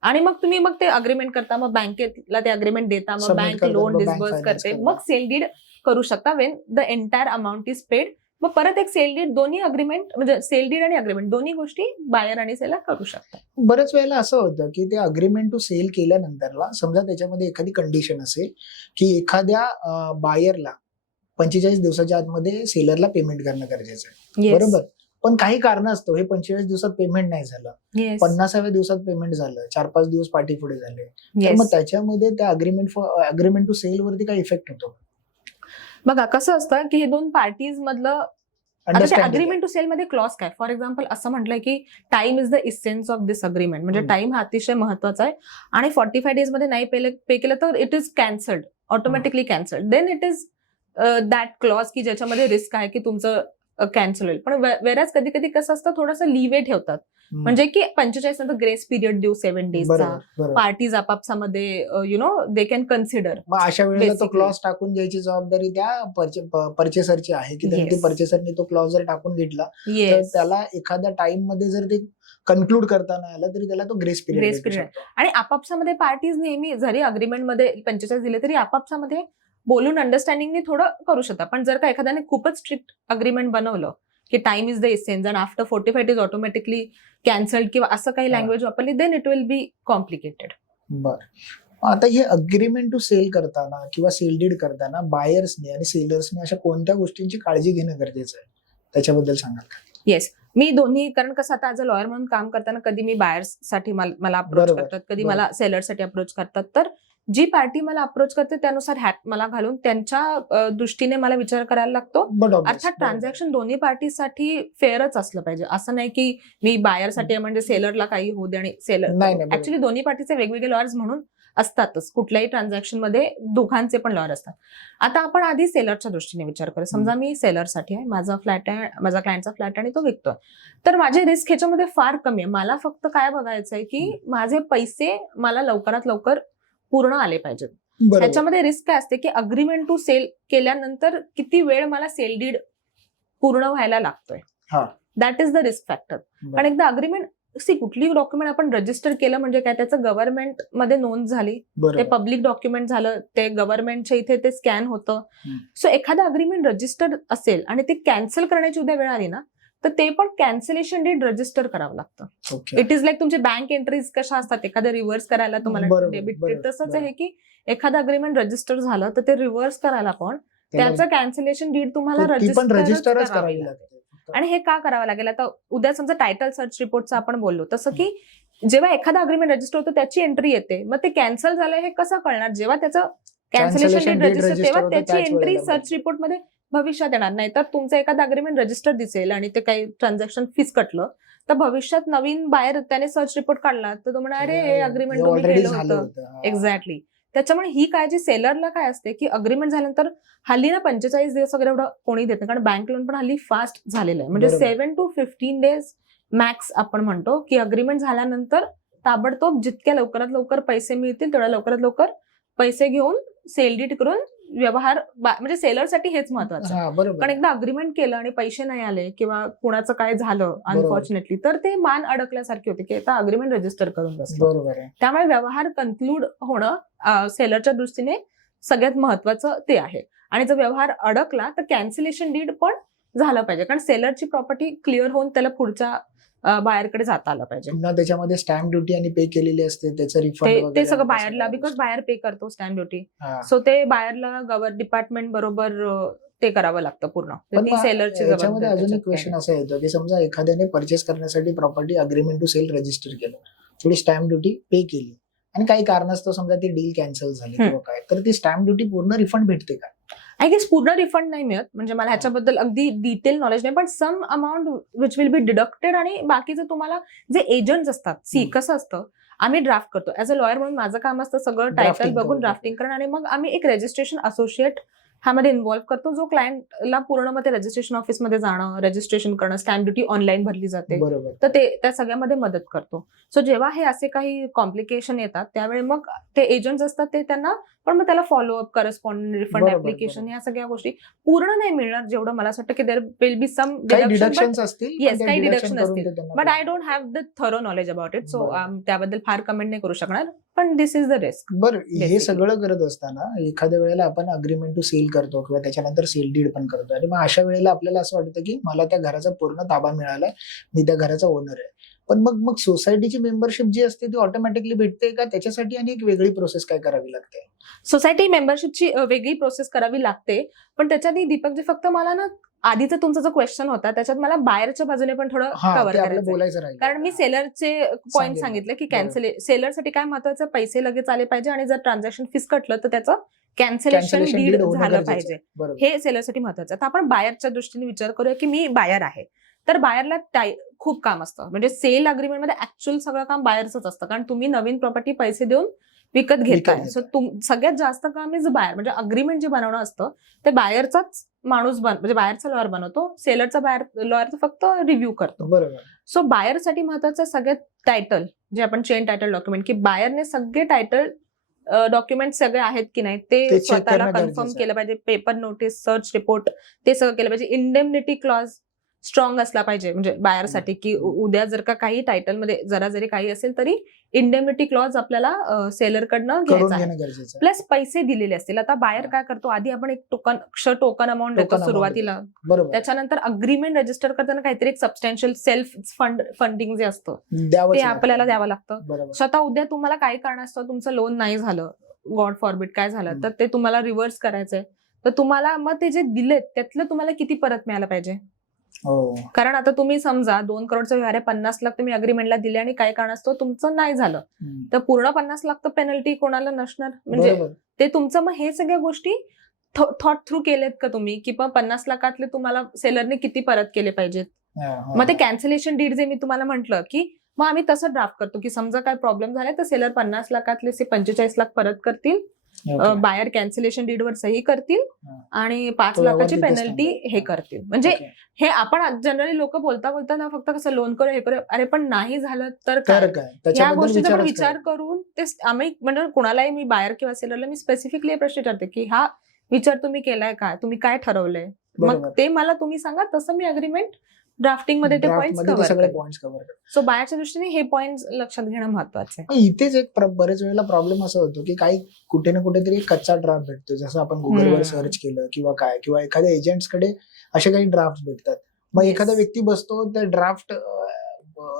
आणि मग तुम्ही मग ते अग्रीमेंट करता, मग बँकेला ते अग्रीमेंट देता, मग Submit बँक करतात, लोन मग bank डिस्बर्स finance करते, करतात. मग सेल डीड करू शकता Wien the entire amount is paid. मग परत एक सेल डीड, दोन्ही अग्रीमेंट म्हणजे सेल डीड आणि अग्रीमेंट दोन्ही गोष्टी बायर आणि सेलर करू शकतात. बऱ्याच वेळेला असं होतं की ते अग्रीमेंट टू सेल केल्यानंतरला समजा त्याच्यामध्ये एखादी कंडिशन असेल की एखाद्या बायरला 45 दिवसाच्या आतमध्ये सेलरला पेमेंट करणं गरजेचं आहे, बरोबर. पण काही कारण असतं हे 45 दिवसात पेमेंट नाही झालं, 50व्या दिवसात पेमेंट झालं, 4-5 दिवस पाठी पुढे झाले, तर मग त्याच्यामध्ये त्या अग्रीमेंट टू सेल वरती काय इफेक्ट होतो? बघा कसं असतं की हे दोन पार्टीज मधलं अग्रीमेंट टू सेल मध्ये क्लॉज काय, फॉर एक्झाम्पल असं म्हटलंय की time is the essence of this agreement, म्हणजे टाइम हा अतिशय महत्वाचा आहे आणि 45 डेज मध्ये नाही पे केलं तर it is cancelled, automatically cancelled. Then it is that clause की ज्याच्यामध्ये रिस्क आहे की तुमचं कॅन्सल होईल. पण वेराज कधी कधी कसं असतं थोडंसं लिवे ठेवतात, म्हणजे की 45 नंतर ग्रेस पिरियड देऊ 7 डेजचा, पार्टीज आपापसामध्ये दे कॅन कन्सिडर. मग अशा वेळेला तो क्लॉज टाकून घ्यायची जबाबदारी त्या परचेसरची आहे की त्यांनी परचेसरने तो क्लॉज जर टाकून घेतला तर त्याला एखाद्या टाइम मध्ये जर ते कन्क्लूड करता नाही आलं तरी त्याला तो ग्रेस पिरियड. आणि आपापसामध्ये पार्टीज नेहमी जरी अग्रीमेंटमध्ये 45 दिले तरी आपापसामध्ये बोलून अंडरस्टँडिंगने थोडं करू शकता. पण जर का एखाद्याने खूपच स्ट्रिक्ट अग्रीमेंट बनवलं की time is the essence and after 45 is automatically cancelled किंवा असं काही लँग्वेज वापरली, then it will be complicated. बरं, आता हे अग्रीमेंट टू सेल करताना किंवा सेल डीड करताना बायर्सने आणि सेलर्सने अशा कोणत्या गोष्टींची काळजी घेणं गरजेचं आहे? त्याच्याबद्दल सांगाल का? येस, मी दोन्ही, कारण कसं आता ॲज अ लॉयर म्हणून काम करताना कधी मी बायर्स साठी मला अप्रोच बरोबर, करतात, कधी बरोबर. मला सेलरसाठी अप्रोच करतात. तर जी पार्टी मला अप्रोच करते त्यानुसार हॅट मला घालून त्यांच्या दृष्टीने मला विचार करायला लागतो. But obvious, अर्थात बरोबर. ट्रान्झॅक्शन दोन्ही पार्टीसाठी फेअरच असलं पाहिजे. असं नाही की मी बायरसाठी आहे म्हणजे सेलरला काही होऊ दे आणि सेलर. नाही, बरोबर. ऍक्च्युली दोन्ही पार्टीचे वेगवेगळे लॉयर्स म्हणून असतातच. कुठल्याही ट्रान्झॅक्शन मध्ये दोघांचे पण लॉयर असतात. आता आपण आधी सेलरच्या दृष्टीने विचार करू. समजा मी सेलरसाठी आहे, माझा फ्लॅट आहे, माझा क्लायंटचा फ्लॅट आणि तो विकतोय, तर माझी रिस्क ह्याच्यामध्ये फार कमी आहे. मला फक्त काय बघायचं आहे की माझे पैसे मला लवकरात लवकर पूर्ण आले पाहिजेत. बरोबर. ह्याच्यामध्ये रिस्क काय असते की अग्रीमेंट टू सेल केल्यानंतर किती वेळ मला सेल डीड पूर्ण व्हायला लागतोय. हा. That is the risk factor. कारण एकदा अग्रीमेंट, कुठली डॉक्युमेंट आपण रजिस्टर केलं म्हणजे काय, त्याचं गव्हर्नमेंट मध्ये नोंद झाली, ते बरोबर. पब्लिक डॉक्युमेंट झालं, ते गव्हर्नमेंटच्या इथे ते स्कॅन होतं. हम्म. सो एखादं अग्रीमेंट रजिस्टर असेल आणि ते कॅन्सल करण्याची उद्या वेळ आली ना, तर ते पण कॅन्सलेशन डीड रजिस्टर करावं लागतं. ओके. इट इज लाईक तुमचे बँक एंट्रीज कशा असतात, एखादं रिव्हर्स करायला तुम्हाला बरोबर, डेबिट बरोबर, तसंच बरोबर. आहे की एखादं अग्रीमेंट रजिस्टर झालं तर ते रिव्हर्स करायला पण त्याचं कॅन्सलेशन डीड तुम्हाला ती पण रजिस्टरच करावी करावी लागते. लागते. आणि हे का करावं लागेल? आता उद्या समजा टायटल सर्च रिपोर्टचं आपण बोललो तसं की जेव्हा एखादा अग्रीमेंट रजिस्टर होतो त्याची एंट्री येते, मग ते कॅन्सल झालं हे कसं कळणार? जेव्हा त्याचं cancellation Cancellation deed date register, register तेव्हा होतं त्याची त्याच एंट्री वेळेला सर्च रिपोर्टमध्ये भविष्यात येणार नाही. तर तुमचं एखादं अग्रीमेंट रजिस्टर दिसेल आणि ते काही ट्रान्झॅक्शन फीस कटलं, तर भविष्यात नवीन बाहेर त्याने सर्च रिपोर्ट काढला तर तो म्हणा अरे हे अग्रीमेंट तुम्ही ऑलरेडी केलं झालं होतं. होतं. एक्झॅक्टली. त्याच्यामुळे ही काळजी सेलरला काय असते की अग्रीमेंट झाल्यानंतर हल्ली ना 45 दिवस वगैरे एवढं कोणी देत नाही, कारण बँक लोन पण हल्ली फास्ट झालेलं आहे. म्हणजे बरोबर. 7 to 15 डेज मॅक्स आपण म्हणतो की अग्रीमेंट झाल्यानंतर ताबडतोब जितक्या लवकरात लवकर पैसे मिळतील तेवढ्या लवकरात लवकर पैसे घेऊन सेल डीड करून व्यवहार म्हणजे सेलरसाठी हेच महत्वाचं आहे. हा, बरोबर. कारण एकदा अग्रीमेंट केलं आणि पैसे नाही आले किंवा कुणाचं काय झालं अनफॉर्च्युनेटली, तर ते मान अडकल्यासारखी होते की आता अग्रीमेंट रजिस्टर करून बसलं. बरोबर आहे. त्यामुळे व्यवहार कन्क्लूड होणं सेलरच्या दृष्टीने सगळ्यात महत्वाचं ते आहे. आणि जर व्यवहार अडकला तर कॅन्सलेशन डीड पण झालं पाहिजे, कारण सेलरची प्रॉपर्टी क्लिअर होऊन त्याला पुढच्या बायरकडे जाता आलं पाहिजे. पुन्हा त्याच्यामध्ये स्टॅम्प ड्युटी आणि पे केलेली असते त्याचं रिफंड ते सगळं बायरला, बिकॉज बायर पे करतो स्टॅम्प ड्युटी, सो ते बायरला डिपार्टमेंट बरोबर ते करावं लागतं पूर्ण. ती सेलरची याच्यामध्ये अजून एक क्वेश्चन असा येतो की समजा एखाद्याने परचेस करण्यासाठी property agreement to sale register केलं, थोडी स्टॅम्प ड्युटी पे केली आणि काही कारणास्तव समजा ती डील कॅन्सल झाली किंवा काय, तर ती स्टॅम्प ड्युटी पूर्ण रिफंड भेटते का? आय गेस पूर्ण रिफंड नाही मिळत, म्हणजे मला ह्याच्याबद्दल अगदी डिटेल नॉलेज नाही, पण some amount which will be deducted. आणि बाकीचं तुम्हाला जे एजंट्स असतात, कसं असतं, आम्ही ड्राफ्ट करतो ऍज अ लॉयर म्हणून माझं काम असतं सगळं टायटल बघून ड्राफ्टिंग करणं, आणि मग आम्ही एक रजिस्ट्रेशन असोसिएट ह्यामध्ये इन्व्हॉल्व्ह करतो, जो क्लायंटला पूर्ण मग ते रजिस्ट्रेशन ऑफिसमध्ये जाणं, रजिस्ट्रेशन करणं, स्टॅम्प ड्युटी ऑनलाईन भरली जाते, बरोबर. तर ते त्या सगळ्यामध्ये मदत करतो. सो जेव्हा हे असे काही कॉम्प्लिकेशन येतात त्यावेळी मग ते एजंट्स असतात ते त्यांना पण मग त्याला फॉलोअप, करस्पॉन्डंट, रिफंड बरोबर, ऍप्लिकेशन, बरोबर. ह्या सगळ्या गोष्टी पूर्ण नाही मिळणार जेवढं मला असं वाटतं की there will be some deductions असतील. येस, पण ते काही deduction डिडक्शन करून असतील, ते त्यांना but I don't have the thorough knowledge about it, so बरोबर. त्याबद्दल फार कमेंट नाही करू शकणार, पण दिस इज द रिस्क. बरं, हे basically. सगळं करत असताना एखाद्या वेळेला आपण अग्रीमेंट टू सेल करतो किंवा त्याच्यानंतर सेल डीड पण करतो, आणि मग अशा वेळेला आपल्याला असं वाटतं की मला त्या घराचा पूर्ण ताबा मिळालाय, मी त्या घराचा ओनर आहे, पण मग सोसायटीची मेंबरशिप जी असते ती ऑटोमॅटिकली भेटते का? त्याच्यासाठी आणि एक वेगळी प्रोसेस काय करावी लागते? सोसायटी मेंबरशिपची वेगळी प्रोसेस करावी लागते, पण त्याच्यात दीपकजी फक्त मला ना आधीचा तुमचा जो क्वेश्चन होता त्याच्यात मला बाहेरच्या बाजूने पण थोडं कव्हर करायचं, बोलायचं राहील. कारण मी सेलरचे पॉईंट सांगितले की सेलरसाठी काय महत्वाचं, पैसे लगेच आले पाहिजे आणि जर ट्रान्झॅक्शन फीस कटलं तर त्याचं कॅन्सलेशन डीड झालं पाहिजे, हे सेलरसाठी महत्वाचं. आता आपण बायरच्या दृष्टीने विचार करूया की मी बायर आहे, तर बायरला खूप काम असतं, म्हणजे सेल अग्रीमेंट मध्ये ऍक्च्युअल सगळं काम बायरच असतं, कारण तुम्ही नवीन प्रॉपर्टी पैसे देऊन विकत घेताय. सो सगळ्यात जास्त काम इज बायर, म्हणजे अग्रीमेंट जे बनवणं असतं ते बायरचाच माणूस म्हणजे बायरचा लॉयर बनवतो, सेलरचा लॉयर फक्त रिव्ह्यू करतो. बरोबर. सो बायरसाठी महत्वाचं सगळ्यात टायटल, जे आपण चेन टायटल डॉक्युमेंट, की बायरने सगळे टायटल डॉक्युमेंट सगळे आहेत की नाही ते स्वतःला कन्फर्म केलं पाहिजे, पेपर नोटीस, सर्च रिपोर्ट, ते सगळं केलं पाहिजे. इंडेमनिटी क्लॉज स्ट्रॉंग असला पाहिजे, म्हणजे बायरसाठी की उद्या जर का काही टायटलमध्ये जरा जरी काही असेल तरी इंडेमनिटी क्लॉज आपल्याला सेलरकडनं घ्यायचा आहे, प्लस पैसे दिलेले असतील. आता बायर काय करतो, आधी आपण एक टोकन अमाऊंट देतो सुरुवातीला, त्याच्यानंतर अग्रीमेंट रजिस्टर करताना काहीतरी एक सबस्टॅन्शियल सेल्फ फंडिंग जे असतं ते आपल्याला द्यावं लागतं. स्वतः उद्या तुम्हाला काही कारणास्तव तुमचं लोन नाही झालं, गॉड फॉरबिड काय झालं, तर ते तुम्हाला रिव्हर्स करायचंय, तर तुम्हाला मग ते जे दिलेत त्यातलं तुम्हाला किती परत मिळालं पाहिजे? हो कारण आता तुम्ही समजा 2 करोडचा व्यवहार आहे, 50 लाख तुम्ही अग्रीमेंटला दिले आणि काही कारणास्तव तुमचं नाही झालं, हम्म. तर पूर्ण 50 लाख तर पेनल्टी कोणाला नसणार. म्हणजे बरोबर. ते तुमचं मग हे सगळ्या गोष्टी थॉट थ्रू केलेत का तुम्ही, की 50 लाखातले तुम्हाला सेलरने किती परत केले पाहिजेत. हा, हा, मग ते कॅन्सलेशन डीड जे मी तुम्हाला म्हटलं, की मग आम्ही तसं ड्राफ्ट करतो, की समजा काय प्रॉब्लेम झाला तर सेलर 50 लाखातले 45 लाख परत करतील, okay. बायर कॅन्सलेशन डीडवर सही करतील हा. आणि 5 तो व्यवहार लाखाची तिथेच पेनल्टी थांबेल. हे हा. करतील. म्हणजे Okay. हे आपण जनरली लोक बोलता ना फक्त कसं लोन करू हे करू, अरे पण नाही झालं तर काय. तर काय या त्याच्याबद्दल गोष्टीचा पण विचारच विचार करा. करून ते आम्ही म्हणजे कुणालाही मी बायर किंवा सेलरला मी स्पेसिफिकली प्रश्न विचारते, की हा विचार तुम्ही केलाय का, तुम्ही काय ठरवलंय, मग बरोबर. ते मला तुम्ही सांगा, तसं मी अग्रीमेंट ड्राफ्टिंग मध्ये ते Draft पॉइंट्स मध्ये ते कव्हर सगळे करेन. पॉइंट्स कव्हर करा. सो बायरच्या दृष्टीने हे पॉइंट लक्षात घेणं महत्वाचं आहे. पण इथेच एक बरेच वेळेला प्रॉब्लेम असा होतो की काही कुठे ना कुठेतरी कच्चा ड्राफ्ट भेटतो, जसं आपण गुगलवर सर्च केलं किंवा काय, किंवा एखाद्या एजंट्स कडे असे काही ड्राफ्ट भेटतात. मग Yes. एखादा व्यक्ती बसतो ते ड्राफ्ट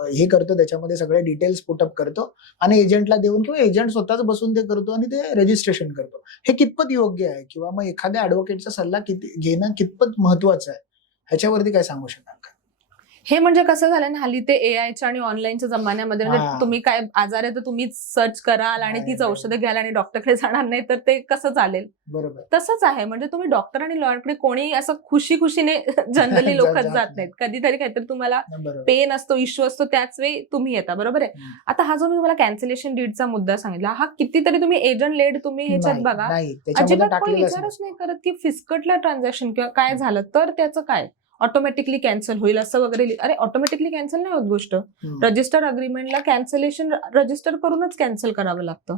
हे करतो, त्याच्यामध्ये सगळे डिटेल्स पुटअप करतो आणि एजंटला देऊन किंवा एजंट स्वतःच बसून ते करतो आणि ते रजिस्ट्रेशन करतो. हे कितपत योग्य आहे, किंवा मग एखाद्या ऍडव्होकेटचा सल्ला घेणं कितपत महत्वाचं आहे, ह्याच्यावरती काय सांगू शकाल का? हे म्हणजे कसं झालं ना, हल्ली ते एआयच्या आणि ऑनलाईनच्या जमान्यामध्ये हा. म्हणजे तुम्ही काय आजार आहे तर तुम्हीच सर्च कराल आणि नाही, तीच नाही. औषधं घ्याल आणि डॉक्टरकडे जाणार नाही, तर ते कसं चालेल. बरोबर. तसंच आहे. म्हणजे तुम्ही डॉक्टर आणि लॉयरकडे कोणी असं खुशीने जनरली लोक जात जात नाही. नाहीत. कधीतरी काहीतरी तुम्हाला बरोबर. पेन असतो, इश्यू असतो, त्याच वेळी तुम्ही येता. बरोबर आहे. हम्म. आता हा जो मी तुम्हाला कॅन्सलेशन डीडचा मुद्दा सांगितला, हा कितीतरी तुम्ही एजंट लेड तुम्ही ह्याच्यात नाही, बघा, नाही, त्याच्यामध्ये अजिबात कोणी टाकलेलंच विचारच नाही करत की फिसकटला ट्रान्झॅक्शन किंवा काय झालं तर त्याचं काय ऑटोमॅटिकली कॅन्सल होईल असं वगैरे. अरे ऑटोमॅटिकली कॅन्सल नाही होत गोष्ट. हम्म. रजिस्टर अग्रीमेंटला कॅन्सलेशन रजिस्टर करूनच कॅन्सल करावं लागतं.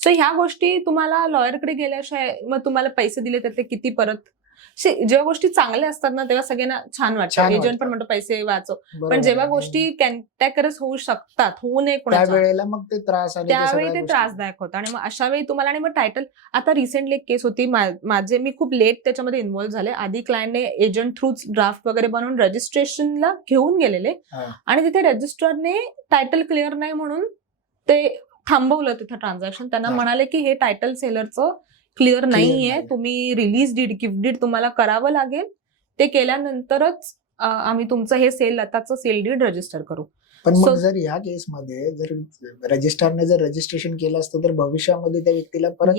सो ह्या गोष्टी तुम्हाला लॉयरकडे गेल्याशिवाय मग तुम्हाला पैसे दिले तर ते किती परत. जेव्हा गोष्टी चांगल्या असतात ना तेव्हा सगळ्यांना छान वाटतं, एजंट वाटतं. पण म्हणतो पैसे वाचव. बरोबर पण जेव्हा आहे. गोष्टी कॅन्टॅकरस होऊ शकतात, होऊ नये त्या कोणाच्या, वेळेला मग ते त्रास आणि त्यावेळी ते त्रासदायक होतं. आणि मग अशा वेळी तुम्हाला, आणि मग टायटल, आता रिसेंटली एक केस होती माझे, मी खूप लेट त्याच्यामध्ये इन्व्हॉल्व्ह झाले. आधी क्लायंटने एजंट थ्रूच ड्राफ्ट वगैरे बनवून रजिस्ट्रेशनला घेऊन गेलेले आणि तिथे रजिस्ट्रारने टायटल क्लिअर नाही म्हणून ते थांबवलं तिथं ट्रान्झॅक्शन. त्यांना म्हणाले की हे टायटल सेलरचं क्लिअर नाहीये, तुम्ही रिलीज डीड गिफ्ट डीड तुम्हाला करावं लागेल, ते केल्यानंतरच आम्ही तुमचं हे आताचं सेल डीड रजिस्टर करू. पण मग जर या केसमध्ये जर रजिस्ट्रारने जर रजिस्ट्रेशन केलं असतं तर भविष्यामध्ये त्या व्यक्तीला परत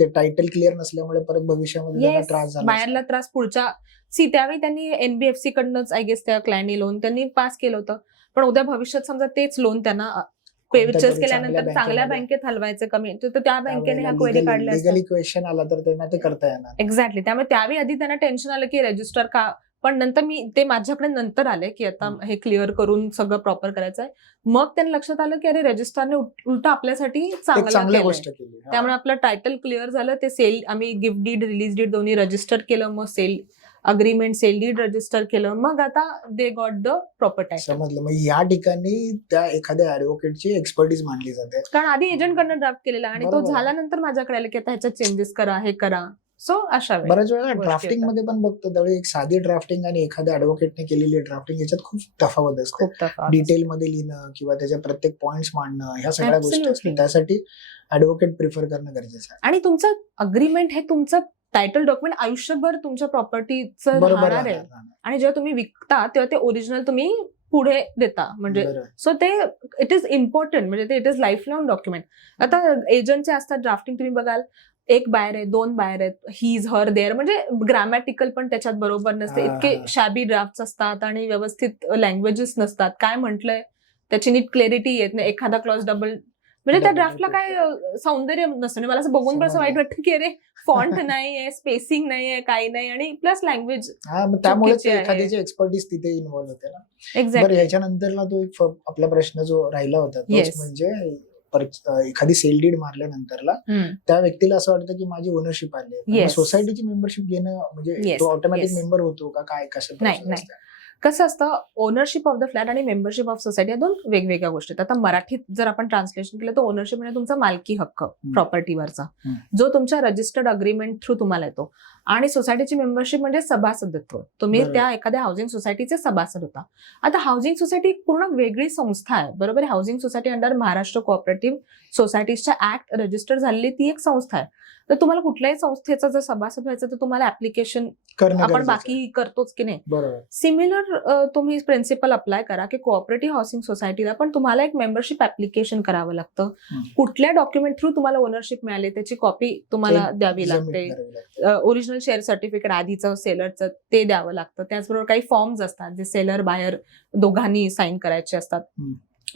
ते टायटल क्लिअर नसल्यामुळे परत भविष्यामध्ये त्यांना त्रास झाला, बाहेरला त्रास पुढच्या त्यावेळी त्यांनी एनबीएफसी कडनंच आय गेस त्या क्लायंटनी लोन त्यांनी पास केलं होतं. पण उद्या भविष्यात समजा तेच लोन त्यांना परचेस केल्यानंतर चांगल्या बँकेत हलवायचं कमी, तर त्या बँकेने ह्या क्वेरी काढल्या असतात. लीगली क्वेश्चन आला तर त्यांना ते करता येणार. एक्झॅक्टली. त्यामुळे त्यावेळी आधी त्यांना टेन्शन आलं की रजिस्टर का, पण नंतर ते माझ्याकडे नंतर आले की आता हे क्लिअर करून सगळं प्रॉपर करायचं आहे. मग त्यांना लक्षात आलं की अरे रजिस्टरने उलट आपल्यासाठी चांगलं गोष्ट केली. त्यामुळे आपलं टायटल क्लिअर झालं. ते सेल आम्ही गिफ्ट डीड रिलीज डीड दोन्ही रजिस्टर केलं, मग sale agreement sale deed register केलं, मग आता they got the proper title. समजलं. मग या ठिकाणी त्या एखाद्या ऍडव्होकेटची एक्सपर्टीज मानली जाते, कारण आधी एजंट कडनं ड्राफ्ट केलेला आणि तो झाल्यानंतर माझ्याकडे आला की आता ह्याच्यात चेंजेस करा, हे करा. सो अशा बऱ्याच वेळा ड्राफ्टिंग मध्ये पण बघतो त्यावेळी एक साधी ड्राफ्टिंग आणि एखाद्या ऍडव्होकेटने केलेली ड्राफ्टिंग याच्यात खूप तफावत असते. डिटेल मध्ये लिहिणं किंवा त्याच्या प्रत्येक पॉइंट्स मांडणं, ह्या सगळ्या गोष्टी असतात. त्यासाठी ऍडव्होकेट प्रिफर करणं गरजेचं आहे. आणि तुमचं अग्रीमेंट हे तुमचं टायटल डॉक्युमेंट आयुष्यभर तुमच्या प्रॉपर्टीचं राहणार आहे. आणि जेव्हा तुम्ही विकता तेव्हा ते ओरिजिनल तुम्ही पुढे देता. म्हणजे सो ते इट इज इम्पॉर्टंट, म्हणजे ते it is life long document. आता एजंटचे असतात ड्राफ्टिंग, तुम्ही बघाल एक बायर आहे, 2 बायर आहेत, हीज हर देअर, म्हणजे ग्रामॅटिकल पण त्याच्यात बरोबर नसते, इतके शॅबी ड्राफ्ट असतात आणि व्यवस्थित लँग्वेजेस नसतात. काय म्हटलंय त्याची नीट क्लॅरिटी येत नाही, एखादा क्लॉज डबल, म्हणजे त्या ड्राफ्टला काय सौंदर्य नसतं. मला असं बघून पण असं वाईट वाटतं की अरे फॉन्ट नाहीये, स्पेसिंग नाहीये, काही नाही, आणि प्लस लँग्वेज. त्यामुळे एखाद्याची एक्सपर्टीज तिथे इन्व्हॉल्व्ह होते ना. एक्झॅक्टली. ह्याच्यानंतरला तो एक आपला प्रश्न जो राहिला होता तोच म्हणजे एखादी सेल डीड मारल्यानंतरला त्या व्यक्तीला असं वाटतं की माझी ओनरशिप आली, सोसायटीची मेंबरशिप घेणं म्हणजे तो ऑटोमॅटिक मेंबर होतो का काय, कसं? नाही. कसं असतं, ओनरशिप ऑफ द फ्लॅट आणि मेंबरशिप ऑफ सोसायटी या 2 वेगवेगळ्या गोष्टी आहेत. आता मराठीत जर आपण ट्रान्सलेशन केलं तर ओनरशिप म्हणजे तुमचा मालकी हक्क प्रॉपर्टीवरचा, जो तुमच्या रजिस्टर्ड अग्रीमेंट थ्रू तुम्हाला येतो. आणि सोसायटीची मेंबरशिप म्हणजे सभासदत्व, तुम्ही त्या एखाद्या हाऊसिंग सोसायटीचे सभासद होता. आता हाऊसिंग सोसायटी पूर्ण वेगळी संस्था आहे, बरोबर आहे. Housing society under Maharashtra cooperative सोसायटीजच्या ऍक्ट रजिस्टर झालेली ती एक संस्था आहे. तर तुम्हाला कुठल्याही संस्थेचा जर सभासद व्हायचं तर तुम्हाला ऍप्लिकेशन करणं आपण गरजेचं आहे. बाकी करतोच की नाही. बरोबर. सिमिलर तुम्ही प्रिन्सिपल अप्लाय करा की कोऑपरेटिव्ह हाऊसिंग सोसायटीला पण तुम्हाला एक मेंबरशिप ऍप्लिकेशन करावं लागतं. कुठल्या डॉक्युमेंट थ्रू तुम्हाला ओनरशिप मिळाली त्याची कॉपी तुम्हाला द्यावी लागते. ओरिजिनल शेअर सर्टिफिकेट आधीचं सेलरचं ते द्यावं लागतं. त्याचबरोबर काही फॉर्म्स असतात जे सेलर बायर दोघांनी साईन करायचे असतात.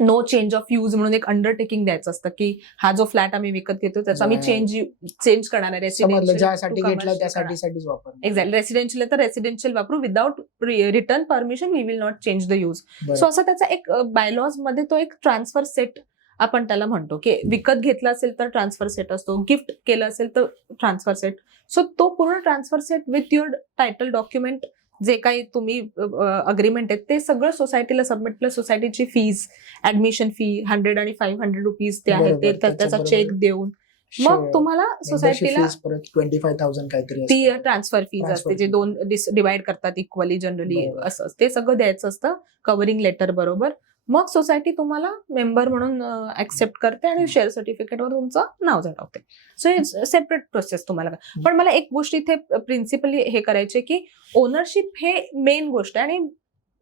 नो चेंज ऑफ यूज म्हणून एक अंडरटेकिंग द्यायचं असतं की हा जो फ्लॅट आम्ही विकत घेतो त्याचा आम्ही चेंज करणार आहे. ज्यासाठी घेतला त्यासाठीच वापर. एक्झॅक्टली. रेसिडेन्शियल तर रेसिडेन्शियल वापरू, without written permission we will not change the use. So असं त्याचा एक बायलॉज मध्ये तो एक ट्रान्सफर सेट आपण त्याला म्हणतो की विकत घेतला असेल तर ट्रान्सफर सेट असतो, गिफ्ट केलं असेल तर ट्रान्सफर सेट. सो तो पूर्ण transfer set with your title document जे काही तुम्ही अग्रीमेंट आहेत ते सगळं सोसायटीला सबमिट, प्लस सोसायटीची फीज, ऍडमिशन फी 100 आणि 500 रुपीज ते आहे ते त्याचा चेक देऊन मग तुम्हाला सोसायटीला 25,000 काहीतरी ती ट्रान्सफर फीज असते जे 2 डिवाइड करतात इक्वली जनरली. असं ते सगळं द्यायचं असतं कव्हरिंग लेटर बरोबर. मग सोसायटी तुम्हाला मेंबर म्हणून ऍक्सेप्ट करते आणि शेअर सर्टिफिकेटवर तुमचं नाव झळकवते. सो हे सेपरेट प्रोसेस तुम्हाला. पण मला एक गोष्ट इथे प्रिन्सिपली हे करायचे की ओनरशिप हे मेन गोष्ट आहे आणि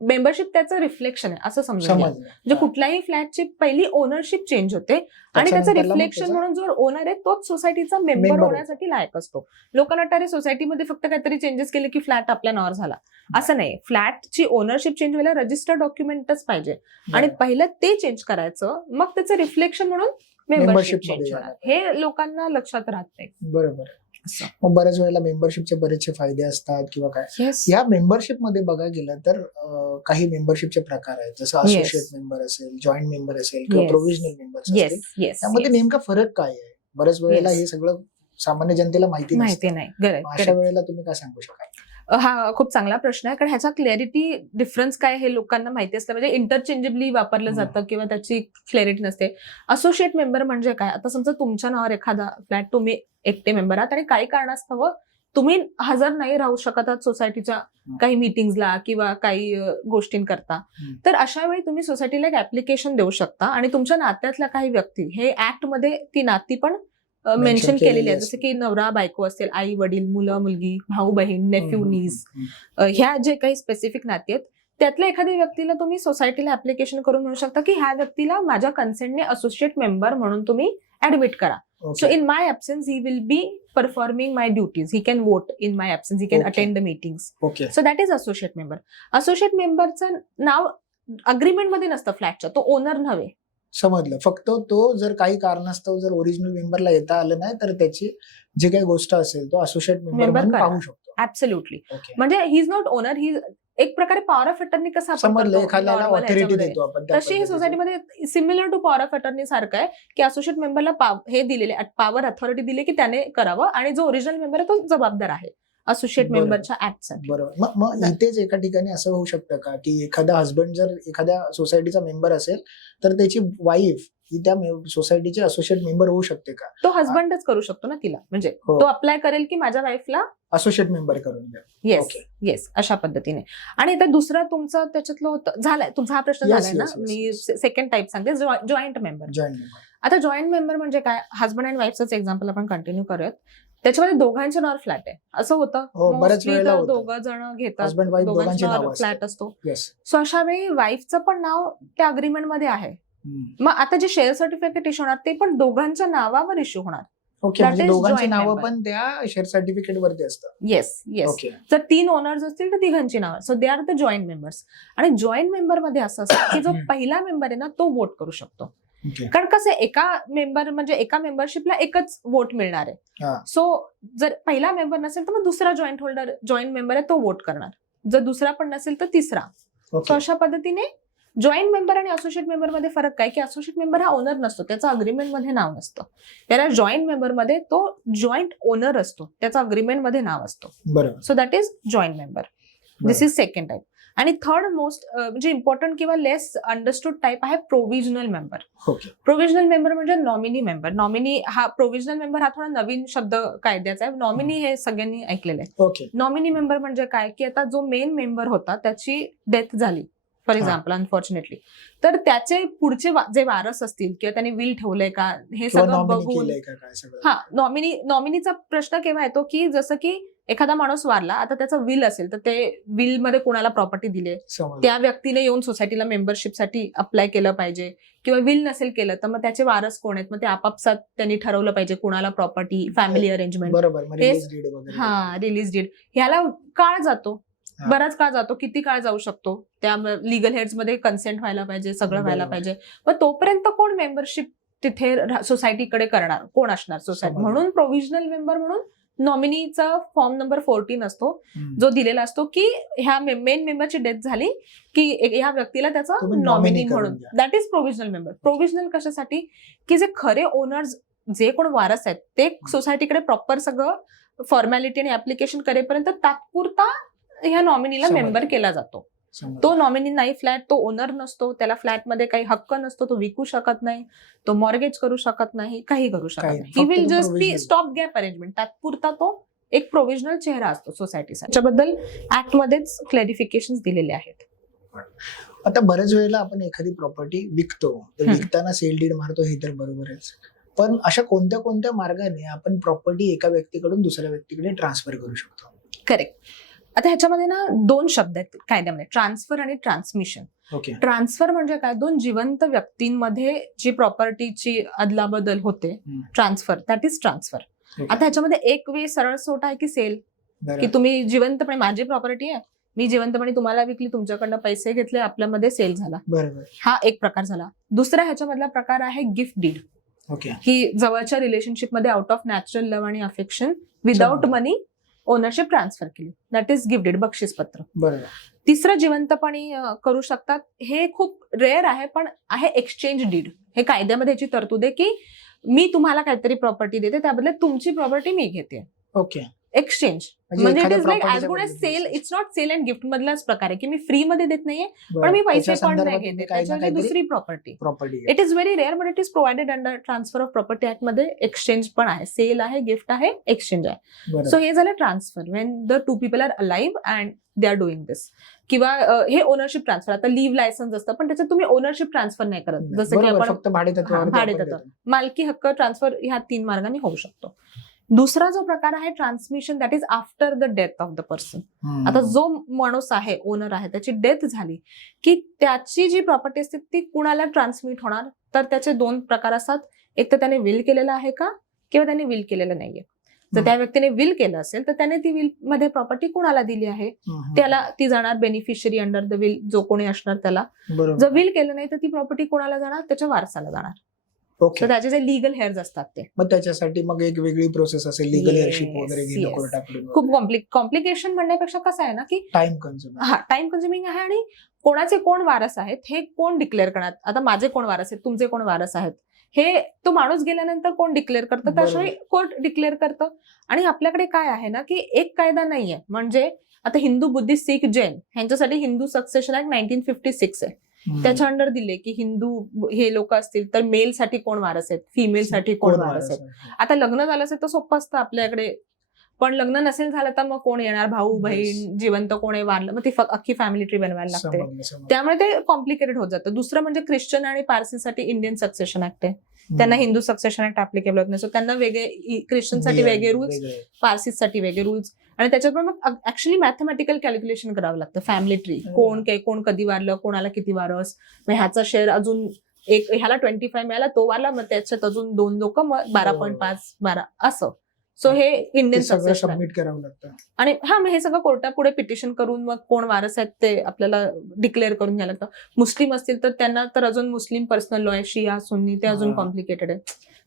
मेंबरशिप त्याचं रिफ्लेक्शन आहे असं समजा. म्हणजे कुठल्याही फ्लॅटची पहिली ओनरशिप चेंज होते आणि त्याचं रिफ्लेक्शन म्हणून जो ओनर आहे तोच सोसायटीचा मेंबर होण्यासाठी लायक असतो. लोकांना वाटतं सोसायटीमध्ये फक्त काहीतरी चेंजेस केले की फ्लॅट आपल्या नावावर झाला, असं नाही. फ्लॅटची ओनरशिप चेंज व्हायला रजिस्टर्ड डॉक्युमेंटच पाहिजे आणि पहिलं ते चेंज करायचं, मग त्याचं रिफ्लेक्शन म्हणून मेंबरशिप चेंज होणार. हे लोकांना लक्षात राहत नाही. बरोबर. मग बऱ्याच वेळेला मेंबरशिपचे बरेचसे फायदे असतात किंवा काय. या मेंबरशिप मध्ये बघायला गेलं तर काही मेंबरशिपचे प्रकार आहेत, जसं असोसिएट मेंबर असेल, जॉईंट मेंबर असेल किंवा प्रोव्हिजनल मेंबर असेल. त्यामध्ये नेमका फरक काय आहे? बऱ्याच वेळेला हे सगळं सामान्य जनतेला माहिती नाही. अशा वेळेला तुम्ही काय सांगू शकाल? हा खूप चांगला प्रश्न आहे, कारण ह्याचा क्लॅरिटी डिफरन्स काय हे लोकांना माहिती असतं. म्हणजे इंटरचेंजेबली वापरलं जातं किंवा त्याची क्लॅरिटी नसते. असोसिएट मेंबर म्हणजे काय? आता समजा तुमच्या नावावर एखादा फ्लॅट तुम्ही एकटे मेंबर आहात आणि काही कारणास्तव तुम्ही हजर नाही राहू शकत आहात सोसायटीच्या काही मीटिंग्सला किंवा काही गोष्टींकरता, तर अशा वेळी तुम्ही सोसायटीला एक ऍप्लिकेशन देऊ शकता आणि तुमच्या नात्यातल्या काही व्यक्ती, हे ऍक्ट मध्ये ती नाती पण मेन्शन केलेली आहे, जसं की नवरा बायको असेल, आई वडील, मुलं मुलगी, भाऊ बहीण, नेफ्यू नीस, ह्या जे काही स्पेसिफिक नाती आहेत त्यातल्या एखाद्या व्यक्तीला तुम्ही सोसायटीला ऍप्लिकेशन करून म्हणू शकता की ह्या व्यक्तीला माझ्या कन्सेंटने असोसिएट मेंबर म्हणून तुम्ही ऍडमिट करा. So in my absence, he will be performing my duties. He can vote in my absence. He can attend the meetings. So that is associate member. Associate memberचं नाव अग्रीमेंट मध्ये नसतं फ्लॅटच्या, तो ओनर नव्हे. समजलं. फक्त तो जर काही कारणास्तव जर ओरिजिनल मेंबरला येता आलं नाही तर त्याची जी काही गोष्ट असेल तो असोसिएट मेंबर म्हणून पाहू शकतो. ऍब्सोल्युटली. म्हणजे ही इज नॉट ओनर, ही एक प्रकारे पॉवर ऑफ अटर्नी कसं आपण एखाद्याला ऑथॉरिटी देतो आपण, तशी ही सोसायटीमध्ये similar to power of attorney सारखं आहे की असोसिएट मेंबरला हे दिलेले पॉवर अथॉरिटी दिली की त्याने करावं आणि जो ओरिजिनल मेंबर आहे तो जबाबदार आहे असोसिएट मेंबरच्या ऍक्टसाठी. बरोबर. मग इथेच एका ठिकाणी असं होऊ शकतं का की एखादा हस्बंड जर एखाद्या सोसायटीचा मेंबर असेल तर त्याची वाईफ ही त्या सोसायटीचे असोसिएट मेंबर होऊ शकते का? तो हस्बंडच करू शकतो ना तिला, म्हणजे तो अप्लाय करेल की माझ्या वाईफला असोसिएट मेंबर करून द्या. येस अशा पद्धतीने. आणि आता दुसरा तुमचं त्याच्यातलं होतं, झालाय तुमचा हा प्रश्न झालाय ना. मी सेकंड टाईप सांगते, जॉईंट मेंबर. आता जॉईंट मेंबर म्हणजे काय? हस्बंड अँड वाईफच एक्झाम्पल आपण कंटिन्यू करूयात. त्याच्यामध्ये दोघांच्या नावावर फ्लॅट आहे असं होतं. दोघं जण घेतात, दोघांच्या नावावर फ्लॅट असतो. सो अशा वेळी वाईफचं पण नाव त्या अग्रीमेंट मध्ये आहे. मग आता जे शेअर सर्टिफिकेट इश्यू होणार ते पण दोघांच्या नावावर इश्यू होणार. म्हणजे दोघांची नावं पण त्या शेअर सर्टिफिकेट वरती असतात. येस. जर 3 ओनर्स असतील तर तिघांची नावं. So they R the joint members. आणि जॉईंट मेंबर मध्ये असं असतं की जो पहिला मेंबर आहे ना तो वोट करू शकतो. कारण कसं एका मेंबर म्हणजे एका मेंबरशिपला एकच वोट मिळणार आहे. सो जर पहिला मेंबर नसेल तर मग दुसरा जॉईंट मेंबर आहे तो वोट करणार. जर दुसरा पण नसेल तर तिसरा. सो अशा पद्धतीने जॉईंट मेंबर आणि असोसिएट मेंबर मध्ये फरक काय की असोसिएट मेंबर हा ओनर नसतो, त्याचं अग्रीमेंट मध्ये नाव नसतं. त्याला जॉईंट मेंबर मध्ये तो जॉईंट ओनर असतो, त्याचं अग्रीमेंट मध्ये नाव असतो. So that is joint member. This is second type. आणि थर्ड मोस्ट म्हणजे इम्पॉर्टंट किंवा लेस अंडरस्टूड टाईप आहे प्रोव्हिजनल मेंबर. प्रोव्हिजनल मेंबर म्हणजे नॉमिनी मेंबर. नॉमिनी हा प्रोव्हिजनल मेंबर हा थोडा नवीन शब्द कायद्याचा आहे. नॉमिनी हे सगळ्यांनी ऐकलेलं आहे. नॉमिनी मेंबर म्हणजे काय की आता जो मेन मेंबर होता त्याची डेथ झाली फॉर एक्झाम्पल अनफॉर्च्युनेटली, तर त्याचे पुढचे जे वारस असतील किंवा त्याने विल ठेवलंय का हे किंवा सगळं नॉमिनी बघून, केलंय का काय सगळं. हा नॉमिनीचा प्रश्न केव्हा येतो की जसं की एखादा माणूस वारला, आता त्याचं विल असेल तर ते विल मध्ये कोणाला प्रॉपर्टी दिली, समजलं. त्या व्यक्तीने येऊन सोसायटीला मेंबरशिपसाठी अप्लाय केलं पाहिजे. किंवा विल नसेल केलं तर मग त्याचे वारस कोण आहेत, मग ते आपापसात त्यांनी ठरवलं पाहिजे कुणाला प्रॉपर्टी, फॅमिली अरेंजमेंट, बरोबर, मग हे- release deed वगैरे. हा रिलीज डीड, ह्याला काळ जातो, हा. बराच काळ जातो. किती काळ जाऊ शकतो, त्या लिगल हेड्स मध्ये कन्सेंट व्हायला पाहिजे, सगळं व्हायला बरोबर. पाहिजे. मग तोपर्यंत कोण मेंबरशिप तिथे सोसायटीकडे करणार, कोण असणार सोसायटी. समजलं. म्हणून प्रोव्हिजनल मेंबर म्हणून नॉमिनीचा फॉर्म नंबर 14 असतो, हम्म. जो दिलेला असतो की ह्या मेन मेंबरची डेथ झाली की ह्या व्यक्तीला त्याचा तुम्ही नॉमिनी nominee करून म्हणून, द्या. That is provisional member. Provisional कशासाठी, की जे खरे ओनर्स, जे कोण वारस आहेत ते सोसायटीकडे प्रॉपर सगळं फॉर्मॅलिटी आणि ऍप्लिकेशन करेपर्यंत तात्पुरता ह्या नॉमिनीला समजलं. मेंबर केला जातो. समजलं. तो नॉमिनी नाही, फ्लॅट तो ओनर नसतो, त्याला फ्लॅटमध्ये काही हक्क नसतो, तो विकू शकत नाही, तो मॉर्गेज करू शकत नाही, काही करू शकत काही नाही. नाही. ही विल फक्त तो just be provisional. Stop gap arrangement. तात्पुरता तो एक प्रोव्हिजनल चेहरा असतो सोसायटीसाठी. त्याच्याबद्दल ऍक्ट मध्येच क्लॅरिफिकेशन दिलेले आहेत. आता बऱ्याच वेळेला आपण एखादी प्रॉपर्टी विकतो, तर हम्म. विकताना सेल डीड मारतो, हे तर बरोबरच. पण अशा कोणत्या कोणत्या मार्गाने आपण प्रॉपर्टी एका व्यक्तीकडून दुसऱ्या व्यक्तीकडे ट्रान्सफर करू शकतो? करेक्ट. आता ह्याच्यामध्ये ना 2 शब्द आहेत कायद्यामध्ये, ट्रान्सफर आणि ट्रान्समिशन. ओके. ट्रान्सफर म्हणजे काय, 2 जिवंत व्यक्तींमध्ये जी प्रॉपर्टीची अदलाबदल होते, हम्म. Transfer, that is transfer. Okay. आता ह्याच्यामध्ये एक वे सरळ सोट आहे की सेल, बरं. की तुम्ही जिवंतपणे, माझी प्रॉपर्टी आहे, मी जिवंतपणे तुम्हाला विकली, तुमच्याकडनं पैसे घेतले, आपल्यामध्ये सेल झाला, बरोबर. हा एक प्रकार झाला. दुसरा ह्याच्यामधला प्रकार आहे गिफ्ट डीड, ओके. की जवळच्या रिलेशनशिपमध्ये आउट ऑफ नॅचरल लव्ह आणि अफेक्शन विदाउट समजलं. मनी ओनरशिप ट्रान्सफर केली, दॅट इज गिफ्ट डीड, बक्षीसपत्र. बरोबर. तिसरं जिवंतपणे करू शकतात, हे खूप रेअर आहे पण आहे, एक्सचेंज डीड. हे कायद्यामध्ये याची तरतूद आहे की मी तुम्हाला काहीतरी प्रॉपर्टी देते, त्याबद्दल तुमची प्रॉपर्टी मी घेते, ओके. एक्सचेंज. म्हणजे इट एखाद्या इज लाईक property ॲज च्या गुड एज बद्दल sale, exchange. It's not sale and gift मधलाच प्रकार आहे की मी फ्री मध्ये देत नाहीये बरं. पण मी पैसे त्याच्या पण नाही संदर्भात घेते, तुम्ही काही ना त्याच्याऐवजी काहीतरी दुसरी property. Property it is very rare but it is provided under transfer of property act मध्ये. एक्सचेंज पण आहे, सेल आहे, गिफ्ट आहे, एक्सचेंज आहे. सो हे झालं transfer, when the 2 people are alive and they are doing this. किंवा हे ओनरशिप ट्रान्सफर, आता लिव्ह लायसन्स असतं पण त्याच्यात तुम्ही ओनरशिप ट्रान्सफर नाही करत, जसं की आपण फक्त भाडेतत्वावर भाडेतत्व, मालकी हक्क ट्रान्सफर, ह्या 3 मार्गाने होऊ शकतो. दुसरा जो प्रकार आहे transmission, that is after the death of the person. आता जो माणूस आहे, ओनर आहे, त्याची डेथ झाली की त्याची जी प्रॉपर्टी असते ती कुणाला ट्रान्समिट होणार, तर त्याचे 2 प्रकार असतात. एक तर त्याने विल केलेलं आहे का, किंवा त्याने विल केलेलं नाहीये. जर त्या व्यक्तीने विल केलं असेल तर त्याने ती विल मध्ये प्रॉपर्टी कुणाला दिली आहे, त्याला ती जाणार बेनिफिशियरी अंडर द विल, जो कोणी असणार त्याला. जर विल केलं नाही तर ती प्रॉपर्टी कुणाला जाणार, त्याच्या वारसाला जाणार. ओके. तर त्याचे जे लिगल हेअर्स असतात ते मग त्याच्यासाठी मग एक वेगळी प्रोसेस असेल, लिगल Yes, हेअरशिप वगैरे गेलं yes. कोर्टाकडे. खूप कॉम्प्लिकेशन म्हणण्यापेक्षा कसं आहे ना की टाइम कन्झ्युम. हा टाइम कन्झ्युमिंग आहे, आणि कोणाचे कोण वारस आहेत हे कोण डिक्लेअर करणार. आता माझे कोण वारस आहेत, तुमचे कोण वारस आहेत, हे तो माणूस गेल्यानंतर कोण डिक्लेअर करतं, त्याशिवाय कोर्ट डिक्लेअर करतं. आणि आपल्याकडे काय आहे ना की एक कायदा नाहीये, म्हणजे आता हिंदू, बुद्धिस्ट, सिख, जैन ह्यांच्यासाठी हिंदू सक्सेशन ऍक्ट 1956 आहे. त्याच्या अंडर दिले की हिंदू हे लोक असतील तर मेल साठी कोण वारस आहेत, फिमेल साठी कोण वारस आहेत. आता लग्न झालं असेल तर सोपं असतं आपल्याकडे, पण लग्न नसेल झालं तर मग कोण येणार, भाऊ बहीण, जिवंत कोण आहे, वारलं, मग ती अख्खी फॅमिली ट्री बनवायला लागते. त्यामुळे ते कॉम्प्लिकेटेड होत जातं. दुसरं म्हणजे ख्रिश्चन आणि पारसीसाठी इंडियन सक्सेशन ऍक्ट आहे, त्यांना हिंदू सक्सेशन ऍक्ट ऍप्लिकेबल होत नाही. सो त्यांना वेगळे, ख्रिश्चनसाठी वेगळे रूल्स, पारसीसाठी वेगळे रूल्स. आणि त्याच्यावर मग ऍक्च्युअली मॅथमॅटिकल कॅल्क्युलेशन करावं लागतं. फॅमिली ट्री, कोण कधी वारलं, कोणाला किती वारस, मग ह्याचा शेअर अजून एक, ह्याला 25 मिळाला, तो वारला, मग त्याच्यात अजून 2 लोक, मग 12.5 12 असं. सो हे इंडियन सक्सेशन सबमिट करावं लागतं. आणि मग हे सगळं कोर्टापुढे पिटिशन करून मग कोण वारस आहेत ते आपल्याला डिक्लेअर करून घ्यायला लागतं. मुस्लिम असतील तर त्यांना तर अजून मुस्लिम पर्सनल लॉ आहे, शिया, सुन्नी, ते अजून कॉम्प्लिकेटेड आहे.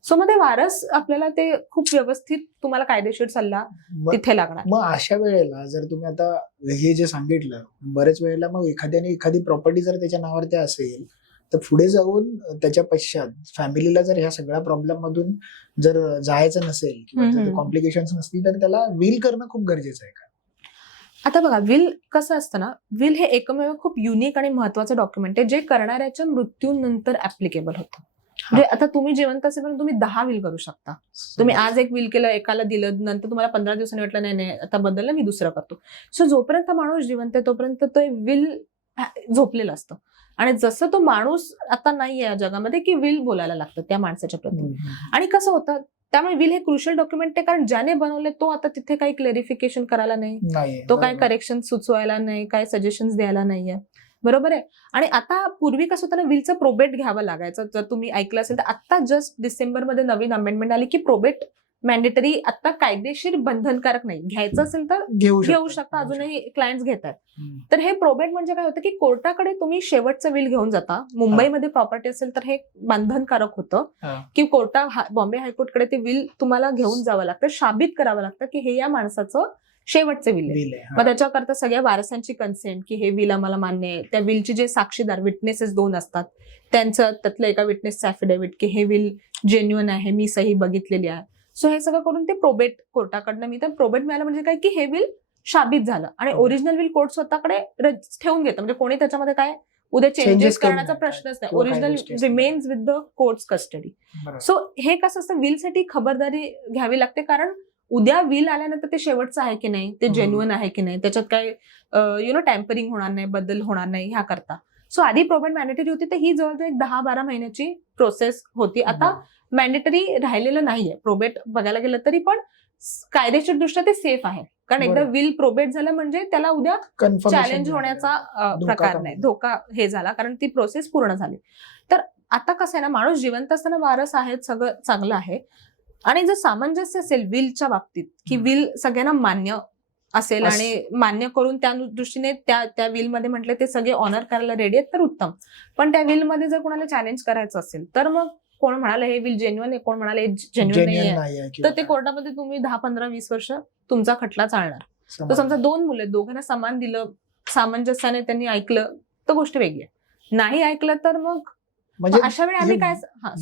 सो मग ते वारस आपल्याला ते खूप व्यवस्थित, तुम्हाला कायदेशीर सल्ला तिथे लागणार. मग अशा वेळेला जर तुम्ही आता हे जे सांगितलं, बऱ्याच वेळेला मग एखादी प्रॉपर्टी जर त्याच्या नावावरती असेल तर पुढे जाऊन त्याच्या पश्चात फॅमिलीला जर ह्या सगळ्या प्रॉब्लेम मधून जर जायचं नसेल किंवा कॉम्प्लिकेशन्स नसतील तर त्याला विल करणं खूप गरजेचं आहे का? आता बघा, विल कसं असतं ना, विल हे एकमेव खूप युनिक आणि महत्वाचं डॉक्युमेंट आहे जे करणाऱ्याच्या मृत्यूनंतर ऍप्लिकेबल होतं. म्हणजे आता तुम्ही जिवंत असेल पण तुम्ही 10 विल करू शकता. तुम्ही आज एक विल केलं, एकाला दिलं, नंतर तुम्हाला 15 दिवसांनी वाटलं नाही आता बदललं, मी दुसरं करतो. सो जोपर्यंत माणूस जिवंत आहे तोपर्यंत तो विल झोपलेलं असतं. आणि जसं तो माणूस आता नाहीये या जगामध्ये की विल बोलायला लागतं त्या माणसाच्या प्रती. आणि कसं होतं त्यामुळे विल हे क्रुशियल डॉक्युमेंट आहे, कारण ज्याने बनवले तो आता तिथे काही क्लेरिफिकेशन करायला नाही, तो काय करेक्शन सुचवायला नाही, काय सजेशन्स द्यायला नाहीये. बरोबर आहे. आणि आता पूर्वी कसं होतं ना, विलचं प्रोबेट घ्यावं लागायचं. जर तुम्ही ऐकलं असेल तर आता जस्ट डिसेंबरमध्ये नवीन अमेंडमेंट आली की प्रोबेट मॅन्डेटरी आता कायदेशीर बंधनकारक नाही. घ्यायचं असेल तर घेऊ शकता, अजूनही क्लायंट्स घेतात. तर हे प्रोबेट म्हणजे काय होतं की कोर्टाकडे तुम्ही शेवटचं विल घेऊन जाता. मुंबईमध्ये प्रॉपर्टी असेल तर हे बंधनकारक होतं की बॉम्बे हायकोर्टकडे ते विल तुम्हाला घेऊन जावं लागतं, शाबित करावं लागतं की हे या माणसाचं शेवटचं विल आहे. मग त्याच्याकरता सगळ्या वारसांची कन्सेंट की हे विल आम्हाला मान्य आहे. त्या विलचे जे साक्षीदार विटनेसेस 2 असतात त्यांचं, त्यातलं एका विटनेसचं अफिडेव्हिट की हे विल जेन्युइन आहे, मी सही बघितलेली आहे. सो हे सगळं करून ते प्रोबेट कोर्टाकडनं मी तर प्रोबेट मिळालं म्हणजे काय की हे विल शाबित झालं आणि ओरिजिनल विल कोर्ट स्वतःकडे ठेवून घेतं. म्हणजे कोणी त्याच्यामध्ये काय उद्या चेंजेस करण्याचा प्रश्नच नाही. Original remains with the courts custody. So हे कसं असतं, विलसाठी खबरदारी घ्यावी लागते, कारण उद्या विल आल्यानंतर ते शेवटचं आहे की नाही, ते जेन्युइन आहे की नाही, त्याच्यात काय टॅम्परिंग होणार नाही, बदल होणार नाही ह्या करता. सो आधी प्रोबेट मॅन्डेटरी होती तर ही जवळजवळ 10-12 महिन्याची प्रोसेस होती. आता मॅन्डेटरी राहिलेलं नाहीये. प्रोबेट बघायला गेलं तरी पण कायदेशीर दृष्ट्या ते सेफ आहे, कारण एकदा विल प्रोबेट झालं म्हणजे त्याला उद्या चॅलेंज होण्याचा प्रकार नाही, धोका हे झाला, कारण ती प्रोसेस पूर्ण झाली. तर आता कसं आहे ना, माणूस जिवंत असताना वारस आहेत, सगळं चांगलं आहे. आणि जर सामंजस्य असेल विलच्या बाबतीत की विल सगळ्यांना मान्य असेल आणि मान्य करून त्या दृष्टीने त्या विल मध्ये म्हटले ते सगळे ऑनर करायला रेडी आहेत तर उत्तम. पण त्या विल मध्ये जर कोणाला चॅलेंज करायचं असेल तर मग कोण म्हणाले हे विल जेन्युइन आहे, कोण म्हणाले जेन्युइन नाहीये, तर ते कोर्टामध्ये तुम्ही 10-15-20 वर्ष तुमचा खटला चालणार. तर समजा 2 मुलं, दोघांना समान दिलं, सामंजस्याने त्यांनी ऐकलं तर गोष्ट वेगळी आहे. नाही ऐकलं तर मग म्हणजे अशा वेळी आम्ही काय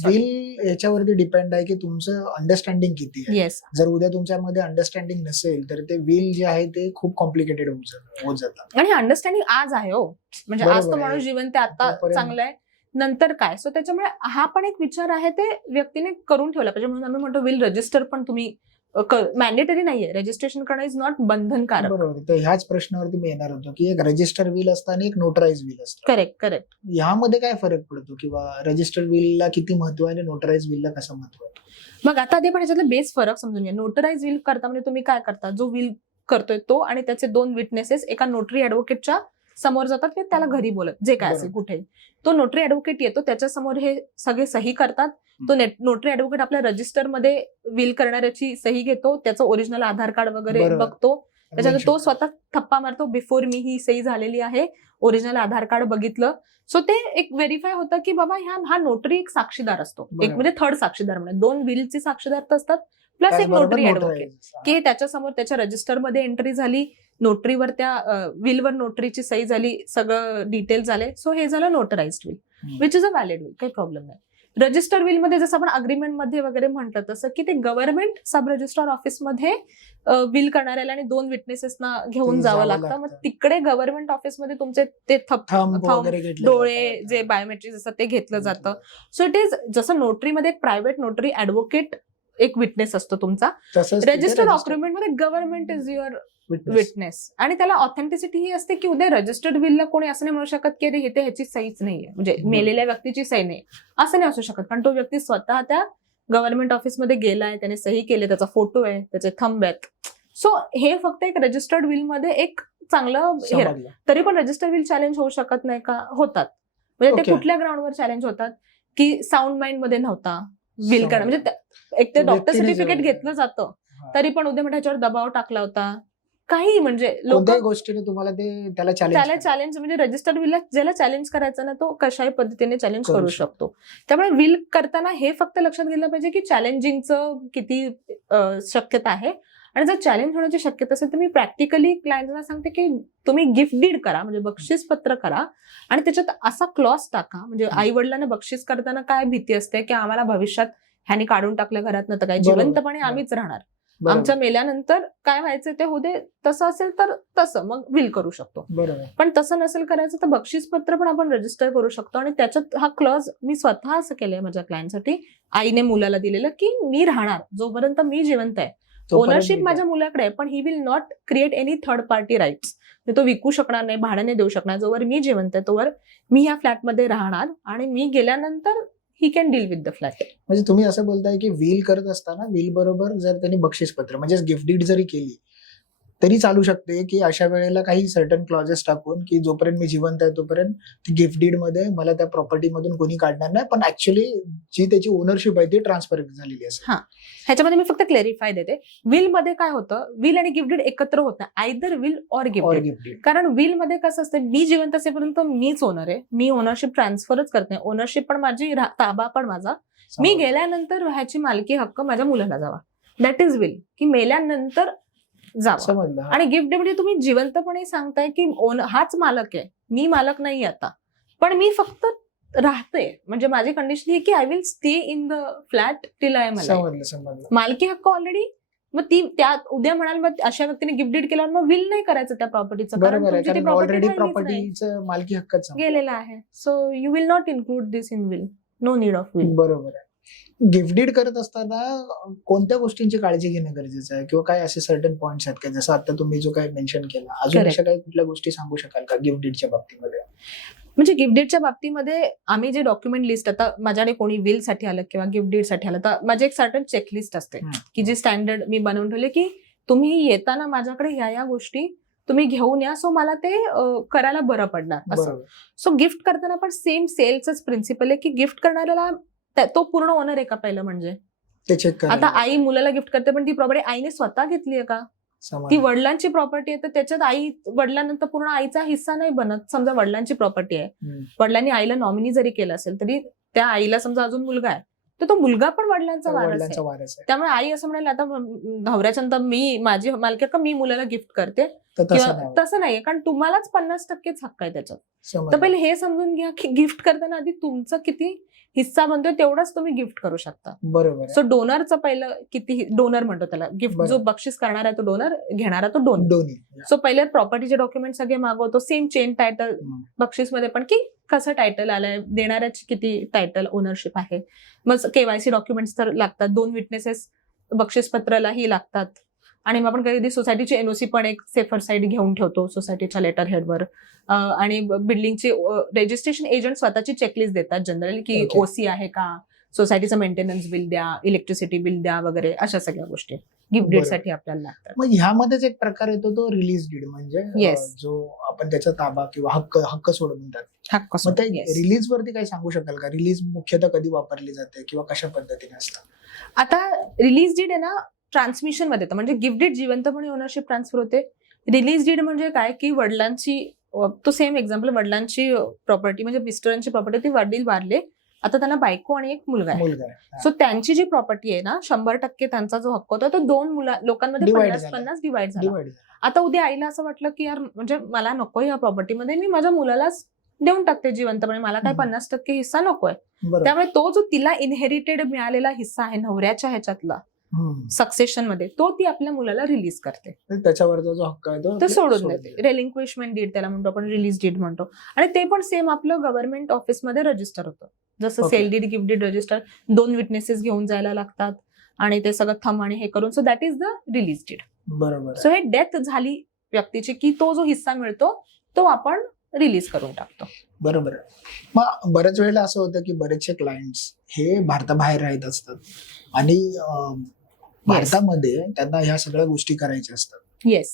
विल याच्यावरती डिपेंड आहे की तुमचं अंडरस्टँडिंग किती आहे. जर उद्या तुमच्यामध्ये अंडरस्टँडिंग नसेल तर ते विल जे आहे ते खूप कॉम्प्लिकेटेड होत जातं. आणि अंडरस्टँडिंग आज आहे हो, म्हणजे आज तो माणूस जिवंत आहे, आता चांगला आहे, नंतर काय. सो त्याच्यामुळे हा पण एक विचार आहे ते व्यक्तीने करून ठेवला पाहिजे. म्हणून आम्ही म्हणतो विल रजिस्टर पण तुम्ही मॅन्डेटरी नाहीये, रजिस्ट्रेशन करणं इज नॉट बंधनकारक. बरोबर. तर ह्याच प्रश्नावरती मी येणार होतो की एक रजिस्टर विल असतं आणि एक नोटराइज विल असतं. करेक्ट. यामध्ये काय फरक पडतो किंवा रजिस्टर विलला किती महत्व आहे आणि नोटराइज विलला कसं महत्व आहे? मग आता ते पण याच्यातला बेस फरक समजून घ्या. नोटराइज विल करता म्हणजे तुम्ही काय करता, जो विल करतोय तो आणि त्याचे 2 विटनेसेस एका नोटरी ऍडव्होकेटच्या समोर जातात की त्याला घरी बोलत, जे काय असेल कुठेही. तो नोटरी ऍडव्होकेट येतो, त्याच्या समोर हे सगळे सही करतात. तो नोटरी ऍडव्होकेट आपल्या रजिस्टरमध्ये विल करणाऱ्याची सही घेतो, त्याचं ओरिजिनल आधार कार्ड वगैरे बघतो, त्याच्यानंतर तो स्वतः थप्पा मारतो, बिफोर मी ही सही झालेली आहे, ओरिजिनल आधार कार्ड बघितलं. सो ते एक व्हेरीफाय होतं की बाबा हा नोटरी एक साक्षीदार असतो, एक म्हणजे थर्ड साक्षीदार म्हणजे 2 विलचे साक्षीदार तर असतात प्लस एक नोटरी ऍडव्होकेट की त्याच्या समोर त्याच्या रजिस्टरमध्ये एंट्री झाली, नोटरीवर त्या विलवर नोटरीची सही झाली, सगळं डिटेल झाले. सो हे झालं notarised will, which is a valid will, काही प्रॉब्लेम नाही. रजिस्टर विल मध्ये जसं आपण अग्रीमेंट मध्ये वगैरे म्हटलं तसं की ते गव्हर्नमेंट सब रजिस्ट्रार ऑफिसमध्ये विल करणाऱ्याला आणि 2 विटनेसेसना घेऊन जावं लागतं. मग तिकडे गव्हर्नमेंट ऑफिसमध्ये तुमचे ते डोळे जे बायोमेट्रिक असतात ते घेतलं जातं. सो इट इज जसं नोटरीमध्ये एक प्रायव्हेट नोटरी ऍडव्होकेट एक विटनेस असतो तुमचा, रजिस्टर्ड डॉक्युमेंट मध्ये गव्हर्नमेंट इज युअर विटनेस. आणि त्याला ऑथेंटिसिटी ही असते की उद्या रजिस्टर्ड विलला कोणी असं नाही म्हणू शकत की अरे इथे ह्याची सहीच नाहीये, म्हणजे मेलेल्या व्यक्तीची सही नाही, असं नाही असू शकत. कारण तो व्यक्ती स्वतः त्या गव्हर्नमेंट ऑफिसमध्ये गेलाय, त्याने सही केली, त्याचा फोटो आहे, त्याचे थंब आहेत. सो हे फक्त एक रजिस्टर्ड विल मध्ये एक चांगलं हे. तरी पण रजिस्टर्ड विल चॅलेंज होऊ शकत नाही का? होतात. म्हणजे ते कुठल्या ग्राउंडवर चॅलेंज होतात की साऊंड माइंड मध्ये नव्हता विल करणं, म्हणजे एक ते डॉक्टर सर्टिफिकेट घेतलं जातं तरी पण उद्या ह्याच्यावर दबाव टाकला होता काही, म्हणजे लोक गोष्टीने तुम्हाला त्याला चॅलेंज म्हणजे रजिस्टर्ड विलला ज्याला चॅलेंज करायचं ना तो कशाही पद्धतीने चॅलेंज करू शकतो. त्यामुळे विल करताना हे फक्त लक्षात घेतलं पाहिजे की चॅलेंजिंगचं किती शक्यता आहे. आणि जर चॅलेंज होण्याची शक्यता असेल तर मी प्रॅक्टिकली क्लायंटला सांगते की तुम्ही गिफ्ट डीड करा, म्हणजे बक्षीस पत्र करा आणि त्याच्यात असा क्लॉज टाका, म्हणजे आई वडिलांना बक्षीस करताना काय भीती असते की आम्हाला भविष्यात ह्यानी काढून टाकलं घरात तर काय, जिवंतपणे आम्हीच राहणार, आमच्या मेल्यानंतर काय व्हायचं ते होऊ दे, तसं असेल तर तसं मग विल करू शकतो. पण तसं नसेल करायचं तर बक्षीस पत्र पण आपण रजिस्टर करू शकतो. आणि त्याच्यात हा क्लॉज मी स्वतः असं केलंय माझ्या क्लायंटसाठी, आईने मुलाला दिलेलं की मी राहणार जोपर्यंत मी जिवंत आहे ओनरशिप माझ्या मुलाकडे आहे, पण he will not create any third party rights. तो विकू शकणार नाही, भाड्याने देऊ शकणार. जोवर मी जिवंत आहे तोवर मी ह्या फ्लॅटमध्ये राहणार आणि मी गेल्यानंतर he can deal with the flat. म्हणजे तुम्ही असं बोलताय की विल करत असताना विल बरोबर जर त्यांनी बक्षीसपत्र म्हणजे गिफ्ट डीड जरी केली तरी चालू शकते, की अशा वेळेला काही सर्टन क्लॉजेस टाकून की जोपर्यंत मी जिवंत आहे तोपर्यंत ती गिफ्ट डीड मध्ये मला त्या प्रॉपर्टी मधून कोणी काढणार नाही, पण ऍक्च्युअली जी त्याची ओनरशिप आहे ती ट्रान्सफर झालेली असेल. ह्याच्यामध्ये मी फक्त क्लॅरिफाय देते. विल मध्ये काय होतं, विल आणि गिफ्ट डीड एकत्र होत नाही, either will or gift deed. कारण विल मध्ये कसं असतं, मी जिवंत असेपर्यंत मीच ओनर आहे, मी ओनरशिप ट्रान्सफरच करत नाही, ओनरशिप पण माझी, ताबा पण माझा. मी गेल्यानंतर ह्याची मालकी हक्क माझ्या मुलाला जावा, दॅट इज विल, की मेल्यानंतर जावा. आणि गिफ्ट डीड म्हणजे तुम्ही जिवंतपणे सांगताय की हाच मालक आहे, मी मालक नाही आता, पण मी फक्त राहते. म्हणजे माझी कंडिशन ही की I will stay in the flat till I am. मालकी हक्क ऑलरेडी, मग ती त्या उद्या म्हणाल मग अशा व्यक्तीने गिफ्ट डीड केल्यावर मग विल नाही करायचं त्या प्रॉपर्टीचं, कारण ऑलरेडी प्रॉपर्टीचं मालकी हक्कच गेलेला आहे. So you will not include this in will, no need of will. बरोबर आहे. गिफ्ट डीड करत असताना कोणत्या गोष्टींची काळजी घेणं गरजेचं आहे, किंवा काय असे सर्टन पॉइंट्स आहेत का, जसं आता तुम्ही जो काही मेन्शन केला, अजून अशा काही कुठल्या गोष्टी सांगू शकाल का गिफ्ट डीडच्या बाबतीमध्ये? म्हणजे गिफ्ट डीडच्या बाबतीमध्ये आम्ही जे डॉक्युमेंट लिस्ट, आता माझ्याकडे कोणी विल साठी आलं किंवा गिफ्ट डीड साठी आलं तर माझी एक सर्टन चेकलिस्ट असते की जी स्टँडर्ड मी बनवून ठेवले, की तुम्ही येताना माझ्याकडे या गोष्टी तुम्ही घेऊन या, सो मला ते करायला बरं पडणार असं. सो गिफ्ट करताना पण सेम सेलच प्रिन्सिपल आहे, की गिफ्ट करणाऱ्याला तो पूर्ण ओनर आहे का पहिलं, म्हणजे ते चेक करा. आता आई मुलाला गिफ्ट करते, पण ती प्रॉपर्टी आईने स्वतः घेतली आहे का, ती वडिलांची प्रॉपर्टी आहे, तर त्याच्यात आई वडिलांनंतर पूर्ण आईचा हिस्सा नाही बनत. समजा वडिलांची प्रॉपर्टी आहे, वडिलांनी आईला नॉमिनी जरी केलं असेल तरी त्या आईला समजा अजून मुलगा आहे, तर तो मुलगा पण वडिलांचा वारस आहे. त्यामुळे आई असं म्हणाल, आता नवऱ्याच्या नंतर मी माझी मालकी का मी मुलाला गिफ्ट करते, किंवा तसं नाहीये, कारण तुम्हालाच 50%च हक्क आहे त्याच्यात. तर पहिले हे समजून घ्या की गिफ्ट करताना आधी तुमचं किती हिस्सा बनतोय तेवढाच तुम्ही गिफ्ट करू शकता. बरोबर. सो डोनरचं पहिलं किती, डोनर म्हणतो त्याला, गिफ्ट जो बक्षीस करणार आहे तो डोनर, घेणारा तो डोनर. सो पहिले प्रॉपर्टीचे डॉक्युमेंट सगळे मागवतो, सेम चेन टायटल बक्षीस मध्ये पण, की कसं टायटल आलंय, देणाऱ्याची किती टायटल ओनरशिप आहे. मग केवायसी डॉक्युमेंट्स तर लागतात, 2 विटनेसेस बक्षीसपत्रालाही लागतात. आणि मग आपण कधी सोसायटीची एनओसी पण एक सेफर साईड घेऊन ठेवतो सोसायटीच्या लेटर हेडवर. आणि बिल्डिंगचे रजिस्ट्रेशन एजंट स्वतःची चेकलिस्ट देतात जनरली, की ओसी आहे का, सोसायटीचं मेंटेनन्स बिल द्या, इलेक्ट्रिसिटी बिल द्या वगैरे, अशा सगळ्या गोष्टी गिफ्ट डीड साठी आपल्याला लागतात. मग ह्यामध्येच एक प्रकार येतो तो रिलीज डीड, म्हणजे जो आपण त्याचा ताबा किंवा हक्क सोड म्हणतात. मग त्या रिलीज वरती काही सांगू शकाल का? रिलीज मुख्यतः कधी वापरली जाते किंवा कशा पद्धतीने असतात? आता रिलीज डीड आहे ना, ट्रान्समिशन मध्ये येतं. म्हणजे गिफ्ट डीड जिवंतपणे ओनरशिप ट्रान्सफर होते. रिलीज डीड म्हणजे काय, की वडिलांची, तो सेम एक्झाम्पल, वडिलांची प्रॉपर्टी म्हणजे मिस्टरांची प्रॉपर्टी, ती वडील वारले, आता त्यांना बायको आणि एक मुलगा आहे. सो त्यांची जी प्रॉपर्टी आहे ना, 100% त्यांचा जो हक्क होता तो 2 लोकांमध्ये 50-50 डिवाइड झाला. आता उद्या आईला असं वाटलं की यार, म्हणजे मला नको या प्रॉपर्टीमध्ये, मी माझ्या मुलालाच देऊन टाकते जिवंतपणे, मला काय 50% हिस्सा नकोय. त्यामुळे तो जो तिला इनहेरिटेड मिळालेला हिस्सा आहे नवऱ्याच्या ह्याच्यातला सक्सेशन मध्ये, तो ती आपल्या मुलाला रिलीज करते. त्याच्यावरचा जो हक्क आहे तो सोडून देते. रेलिंक्विशमेंट डीड त्याला म्हणतो आपण, रिलीज डीड म्हणतो. आणि ते पण सेम आपलं गव्हर्नमेंट ऑफिसमध्ये रजिस्टर होतं, जसं sale deed, gift deed register. 2 witnesses घेऊन जायला लागतात आणि ते सगळं थंब आणि हे करून. So that is the release deed. बरोबर. सो हे डेथ झाली व्यक्तीची, की तो जो हिस्सा मिळतो तो आपण रिलीज करून टाकतो. बरोबर. मग बऱ्याच वेळेला असं होतं की बरेचसे क्लायंट्स हे भारताबाहेर राहत असतात आणि भारतामध्ये त्यांना ह्या सगळ्या गोष्टी करायच्या असतात.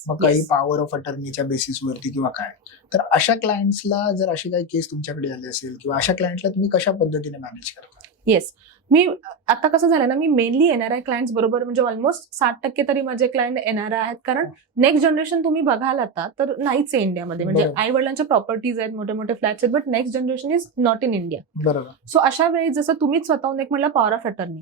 मग काही पॉवर ऑफ अटर्नीच्या बेसिसवरती किंवा काय, तर अशा क्लायंट्सला जर अशी काही केस तुमच्याकडे आली असेल किंवा अशा क्लायंटला तुम्ही कशा पद्धतीने मॅनेज करता? येस, मी आता कसं झालं ना, मी मेनली एनआरआय क्लायंट्स बरोबर, म्हणजे ऑलमोस्ट 60% तरी माझे क्लायंट एनआरआय आहेत. कारण नेक्स्ट जनरेशन तुम्ही बघाल आता तर नाहीच आहे इंडियामध्ये. म्हणजे आई वडिलांच्या प्रॉपर्टीज आहेत, मोठे मोठे फ्लॅट्स आहेत, but next generation is not in India. बरोबर. सो अशा वेळी जसं तुम्हीच स्वतःहून एक म्हणलं पॉवर ऑफ अटर्नी,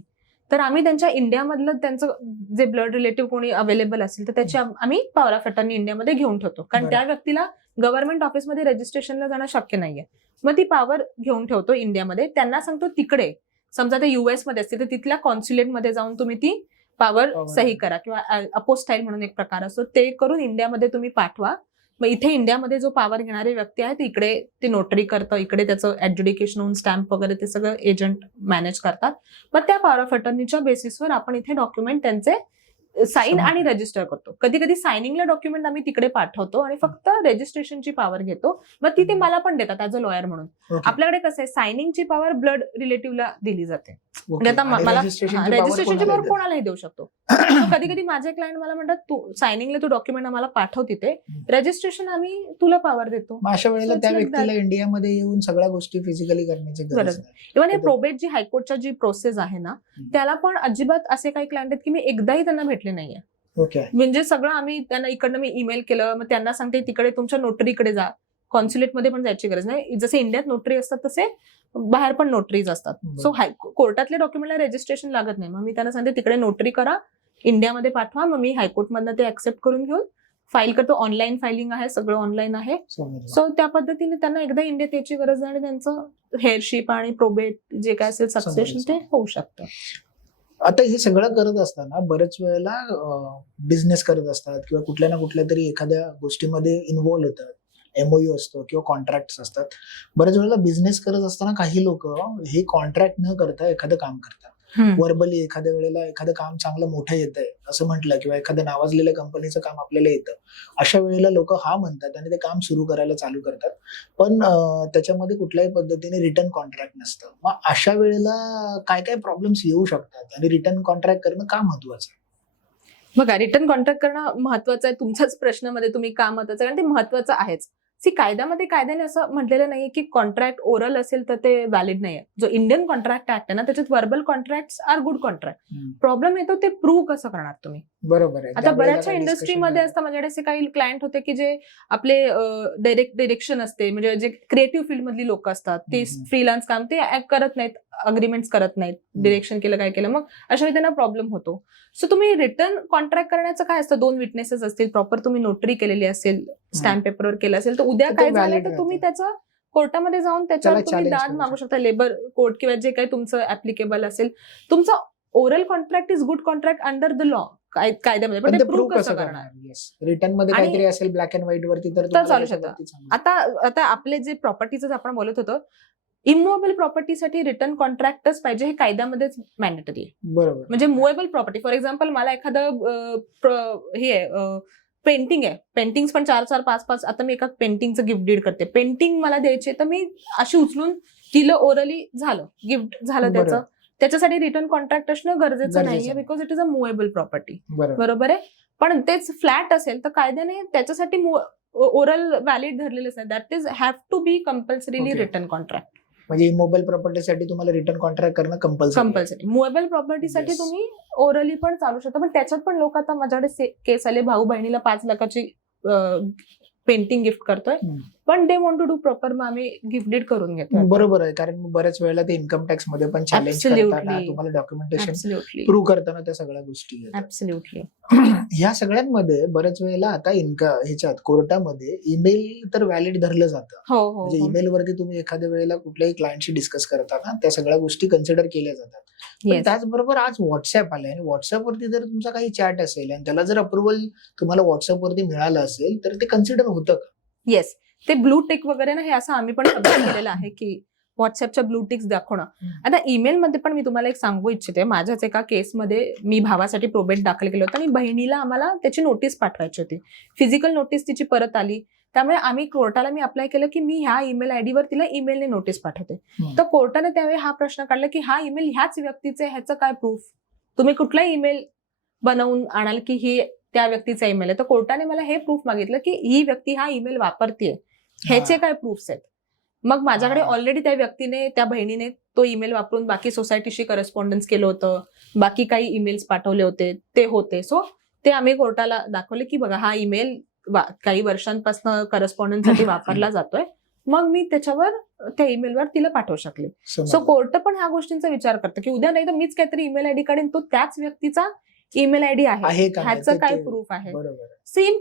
तर आम्ही त्यांच्या इंडियामधलं त्यांचं जे ब्लड रिलेटिव्ह कोणी अवेलेबल असेल तर त्याची आम्ही पॉवर ऑफ अटर्नी इंडियामध्ये घेऊन ठेवतो. कारण त्या व्यक्तीला गव्हर्नमेंट ऑफिसमध्ये रजिस्ट्रेशनला जाणं शक्य नाहीये. मग ती पॉवर घेऊन ठेवतो इंडियामध्ये. त्यांना सांगतो तिकडे, समजा ते US मध्ये असते तर तिथल्या कॉन्स्युलेटमध्ये जाऊन तुम्ही ती पॉवर सही करा, किंवा अपोस्टाईल म्हणून एक प्रकार असतो, ते करून इंडियामध्ये तुम्ही पाठवा. मग इथे इंडियामध्ये जो पॉवर घेणारे व्यक्ती आहेत इकडे ते नोटरी करतं, इकडे त्याचं ऍडज्युडिकेशन होऊन स्टॅम्प वगैरे ते सगळं एजंट मॅनेज करतात. मग त्या पॉवर ऑफ अटर्नीच्या बेसिसवर आपण इथे डॉक्युमेंट त्यांचे साईन आणि रजिस्टर करतो. कधी कधी सायनिंगला डॉक्युमेंट आम्ही तिकडे पाठवतो आणि फक्त रजिस्ट्रेशनची पॉवर घेतो. मग ती ते मला पण देतात ऍज अ लॉयर म्हणून. Okay. आपल्याकडे कसं आहे, सायनिंगची पॉवर ब्लड रिलेटिव्हला दिली जाते. Okay. म्हणजे आता आणि मला registrationची power रजिस्ट्रेशनची कोणाला पॉवर देतात? कोणालाही देऊ शकतो. कधी कधी माझे क्लायंट मला म्हणतात, तू सायनिंगला तू डॉक्युमेंट आम्हाला पाठव तिथे, रजिस्ट्रेशन आम्ही तुला पॉवर देतो. मग अशा वेळेला So it's त्या like व्यक्तीला that. इंडियामध्ये येऊन सगळ्या गोष्टी फिजिकली करण्याची गरज गरज नाही. इव्हन हे तर- प्रोबेट जी हायकोर्टच्या जी प्रोसेस आहे ना, त्याला पण अजिबात असे काही क्लायंट आहेत की मी एकदाही त्यांना भेटले नाहीये. ओके. म्हणजे सगळं आम्ही त्यांना इकडनं मी ईमेल केलं, मग त्यांना सांगते तिकडे तुमच्या नोटरीकडे जा. कॉन्सुलेटमध्ये पण जायची गरज नाही. जसे इंडियात नोटरी असतात तसे बाहेर पण नोटरीज असतात. बरं. सो कोर्टातल्या डॉक्युमेंटला रजिस्ट्रेशन लागत नाही. मग मी त्यांना सांगते तिकडे नोटरी करा, इंडियामध्ये पाठवा. मग मी हायकोर्टमधनं ते ऍक्सेप्ट करून घेऊन फाईल करतो. ऑनलाईन फायलिंग आहे, सगळं ऑनलाईन आहे. समजलं. सो त्या पद्धतीने त्यांना एकदा इंडियात यायची गरज नाही आणि त्यांचं हेअरशिप आणि प्रोबेट जे काय असेल सक्सेशन ते होऊ शकतं. आता हे सगळं करत असताना बऱ्याच वेळेला बिझनेस करत असतात किंवा कुठल्या ना कुठल्या तरी एखाद्या गोष्टीमध्ये इन्व्हॉल्व्ह होतात. MOU असतो किंवा कॉन्ट्रॅक्ट असतात. बऱ्याच वेळेला बिझनेस करत असताना काही लोक हे कॉन्ट्रॅक्ट न करता एखादं काम करतात. वर्बली एखाद्या वेळेला एखादं काम चांगलं मोठं येत आहे असं म्हटलं किंवा एखाद्या नावाजलेल्या कंपनीचं काम आपल्याला येतं, अशा वेळेला लोक हा म्हणतात आणि ते काम सुरू करायला चालू करतात. पण त्याच्यामध्ये कुठल्याही पद्धतीने रिटर्न कॉन्ट्रॅक्ट नसतं. मग अशा वेळेला काय काय प्रॉब्लेम्स येऊ शकतात आणि रिटर्न कॉन्ट्रॅक्ट करणं का महत्वाचं आहे? बघा, रिटर्न कॉन्ट्रॅक्ट करणं महत्वाचं आहे. तुमच्याच प्रश्नामध्ये तुम्ही का महत्वाचं आहे, कारण ते महत्वाचं आहेच. कायद्याने असं म्हटलेलं नाहीये की कॉन्ट्रॅक्ट ओरल असेल तर ते व्हॅलिड नाहीये. जो इंडियन कॉन्ट्रॅक्ट ऍक्ट आहे ना, त्याच्यात verbal contract are good contract. Problem येतो ते प्रूव्ह कसं करणार तुम्ही. बरोबर आहे. आता त्यावेळेला बऱ्याचशा काय इंडस्ट्रीमध्ये discussion असतात. माझ्याकडे असे काही क्लायंट होते की जे आपले डिरेक्शन असते, म्हणजे जे क्रिएटिव्ह फील्ड मधली लोक असतात ते फ्रीलान्स काम ते करत नाहीत, अग्रीमेंट्स करत नाहीत, डिरेक्शन केलं काय केलं, मग अशा वेळी त्यांना प्रॉब्लेम होतो. सो तुम्ही रिटर्न कॉन्ट्रॅक्ट करण्याचं काय असतं, 2 विटनेसेस असतील, प्रॉपर तुम्ही नोटरी केलेली असेल, स्टॅम्प पेपरवर केलं असेल, तर उद्या तर ते काय झालं valid तर तुम्ही राहतं. त्याचं कोर्टामध्ये जाऊन त्याच्यावर त्याला तुम्ही challenge दाद करू मागू शकता. शकता. लेबर कोर्ट किंवा जे काही तुमचं ऍप्लिकेबल असेल. तुमचं oral contract is good contract under the law, कायद्यामध्ये, पण पण ते ते प्रूव्ह प्रूव्ह कसं करणार. रिटर्न मध्ये आणि- काहीतरी असेल ब्लॅक अँड व्हाईट वरती तर तर तुम्हाला चालू त्याच्यावरती सांगू आता आपले जे प्रॉपर्टीचं आपण बोलत होतो, इमुवेबल प्रॉपर्टीसाठी रिटर्न कॉन्ट्रॅक्टच पाहिजे, हे कायद्यामध्येच मॅन्डेटरी आहे. बरोबर. म्हणजे मुवेबल प्रॉपर्टी, फॉर एक्झाम्पल मला एखादं हे आहे, पेंटिंग आहे, पेंटिंग पण 4-4, 5-5, आता मी एका पेंटिंगचं गिफ्ट डीड करते, पेंटिंग मला द्यायचे तर मी अशी उचलून दिलं, ओरली झालं, गिफ्ट झालं बरोबर. त्याचं. त्याच्यासाठी रिटर्न कॉन्ट्रॅक्ट असणं गरजेचं नाहीये, नाही. Because it is a movable property. बरोबर. बरोबर आहे. पण तेच फ्लॅट असेल तर कायद्याने त्याच्यासाठी ओरल व्हॅलिड धरलेलंच नाही. That is have to be compulsorily Okay. Written contract. म्हणजे इमोबाईल प्रॉपर्टीसाठी तुम्हाला रिटर्न कॉन्ट्रॅक्ट करणं कंपल्सरी. मुवेबल प्रॉपर्टीसाठी Yes. तुम्ही ओरली पण चालू शकता. पण त्याच्यात पण लोक, आता माझ्याकडे केस आले, भाऊ बहिणीला 5 लाखाची पेंटिंग गिफ्ट करतोय, पण they want to do proper, मग आम्ही गिफ्ट डीड करून घेतो. बरोबर आहे. कारण बऱ्याच वेळेला ते इन्कम टॅक्स मध्ये पण चॅलेंज Absolutely. करताना तुम्हाला डॉक्युमेंटेशन ऍब्सोल्युटली, प्रूव्ह करताना त्या सगळ्या गोष्टी येतात. ऍब्सोल्युटली. ह्या सगळ्यांमध्ये बऱ्याच वेळेला आता ह्याच्यात कोर्टामध्ये ईमेल तर व्हॅलिड धरलं जातं. हो म्हणजे हो ईमेल वरती तुम्ही एखाद्या वेळेला कुठल्याही क्लायंटशी डिस्कस करताना त्या सगळ्या गोष्टी कन्सिडर केल्या जातात. पण येस. त्याचबरोबर आज व्हॉट्सअप आलंय आणि व्हॉट्सअपवरती जर तुमचा काही चॅट असेल आणि त्याला जर अप्रुव्हल तुम्हाला व्हॉट्सअपवरती मिळालं असेल तर ते कन्सिडर होतं का? येस, ते ब्लू टिक वगैरे ना, हे असं आम्ही पण सबमिट केलेलं आहे की व्हॉट्सअपच्या ब्लू टिक्स दाखवणं. आता ईमेलमध्ये पण मी तुम्हाला एक सांगू इच्छिते, माझ्याच एका केसमध्ये मी भावासाठी प्रोबेट दाखल केलं होतं आणि बहिणीला आम्हाला त्याची नोटीस पाठवायची होती. फिजिकल नोटीस तिची परत आली, त्यामुळे आम्ही कोर्टाला मी अप्लाय केलं की मी ह्या ईमेल आयडीवर तिला ईमेलने नोटीस पाठवते. तर कोर्टाने त्यावेळी हा प्रश्न काढला की हा ईमेल ह्याच व्यक्तीचे, ह्याचं काय प्रूफ, तुम्ही कुठला ईमेल बनवून आणाल की ही त्या व्यक्तीचा ईमेल आहे. तर कोर्टाने मला हे प्रूफ मागितलं की ही व्यक्ती हा ईमेल वापरतीये, ह्याचे काय प्रूफ्स आहेत. मग माझ्याकडे ऑलरेडी त्या व्यक्तीने, त्या बहिणीने तो ईमेल वापरून बाकी सोसायटीशी करस्पॉन्डन्स केलं होतं, बाकी काही ईमेल्स पाठवले होते, ते होते. सो ते आम्ही कोर्टाला दाखवले की बघा हा ईमेल काही वर्षांपासून करस्पॉन्डन्ससाठी वापरला जातोय. मग मी त्याच्यावर त्या ईमेलवर तिला पाठवू शकले. सो कोर्ट पण ह्या गोष्टींचा विचार करतं की उद्या नाही तर मीच काहीतरी ईमेल आयडी काढेन, तो त्याच व्यक्तीचा ईमेल आयडी आहे, का? ह्याचं काय प्रूफ आहे. बरोबर. सेम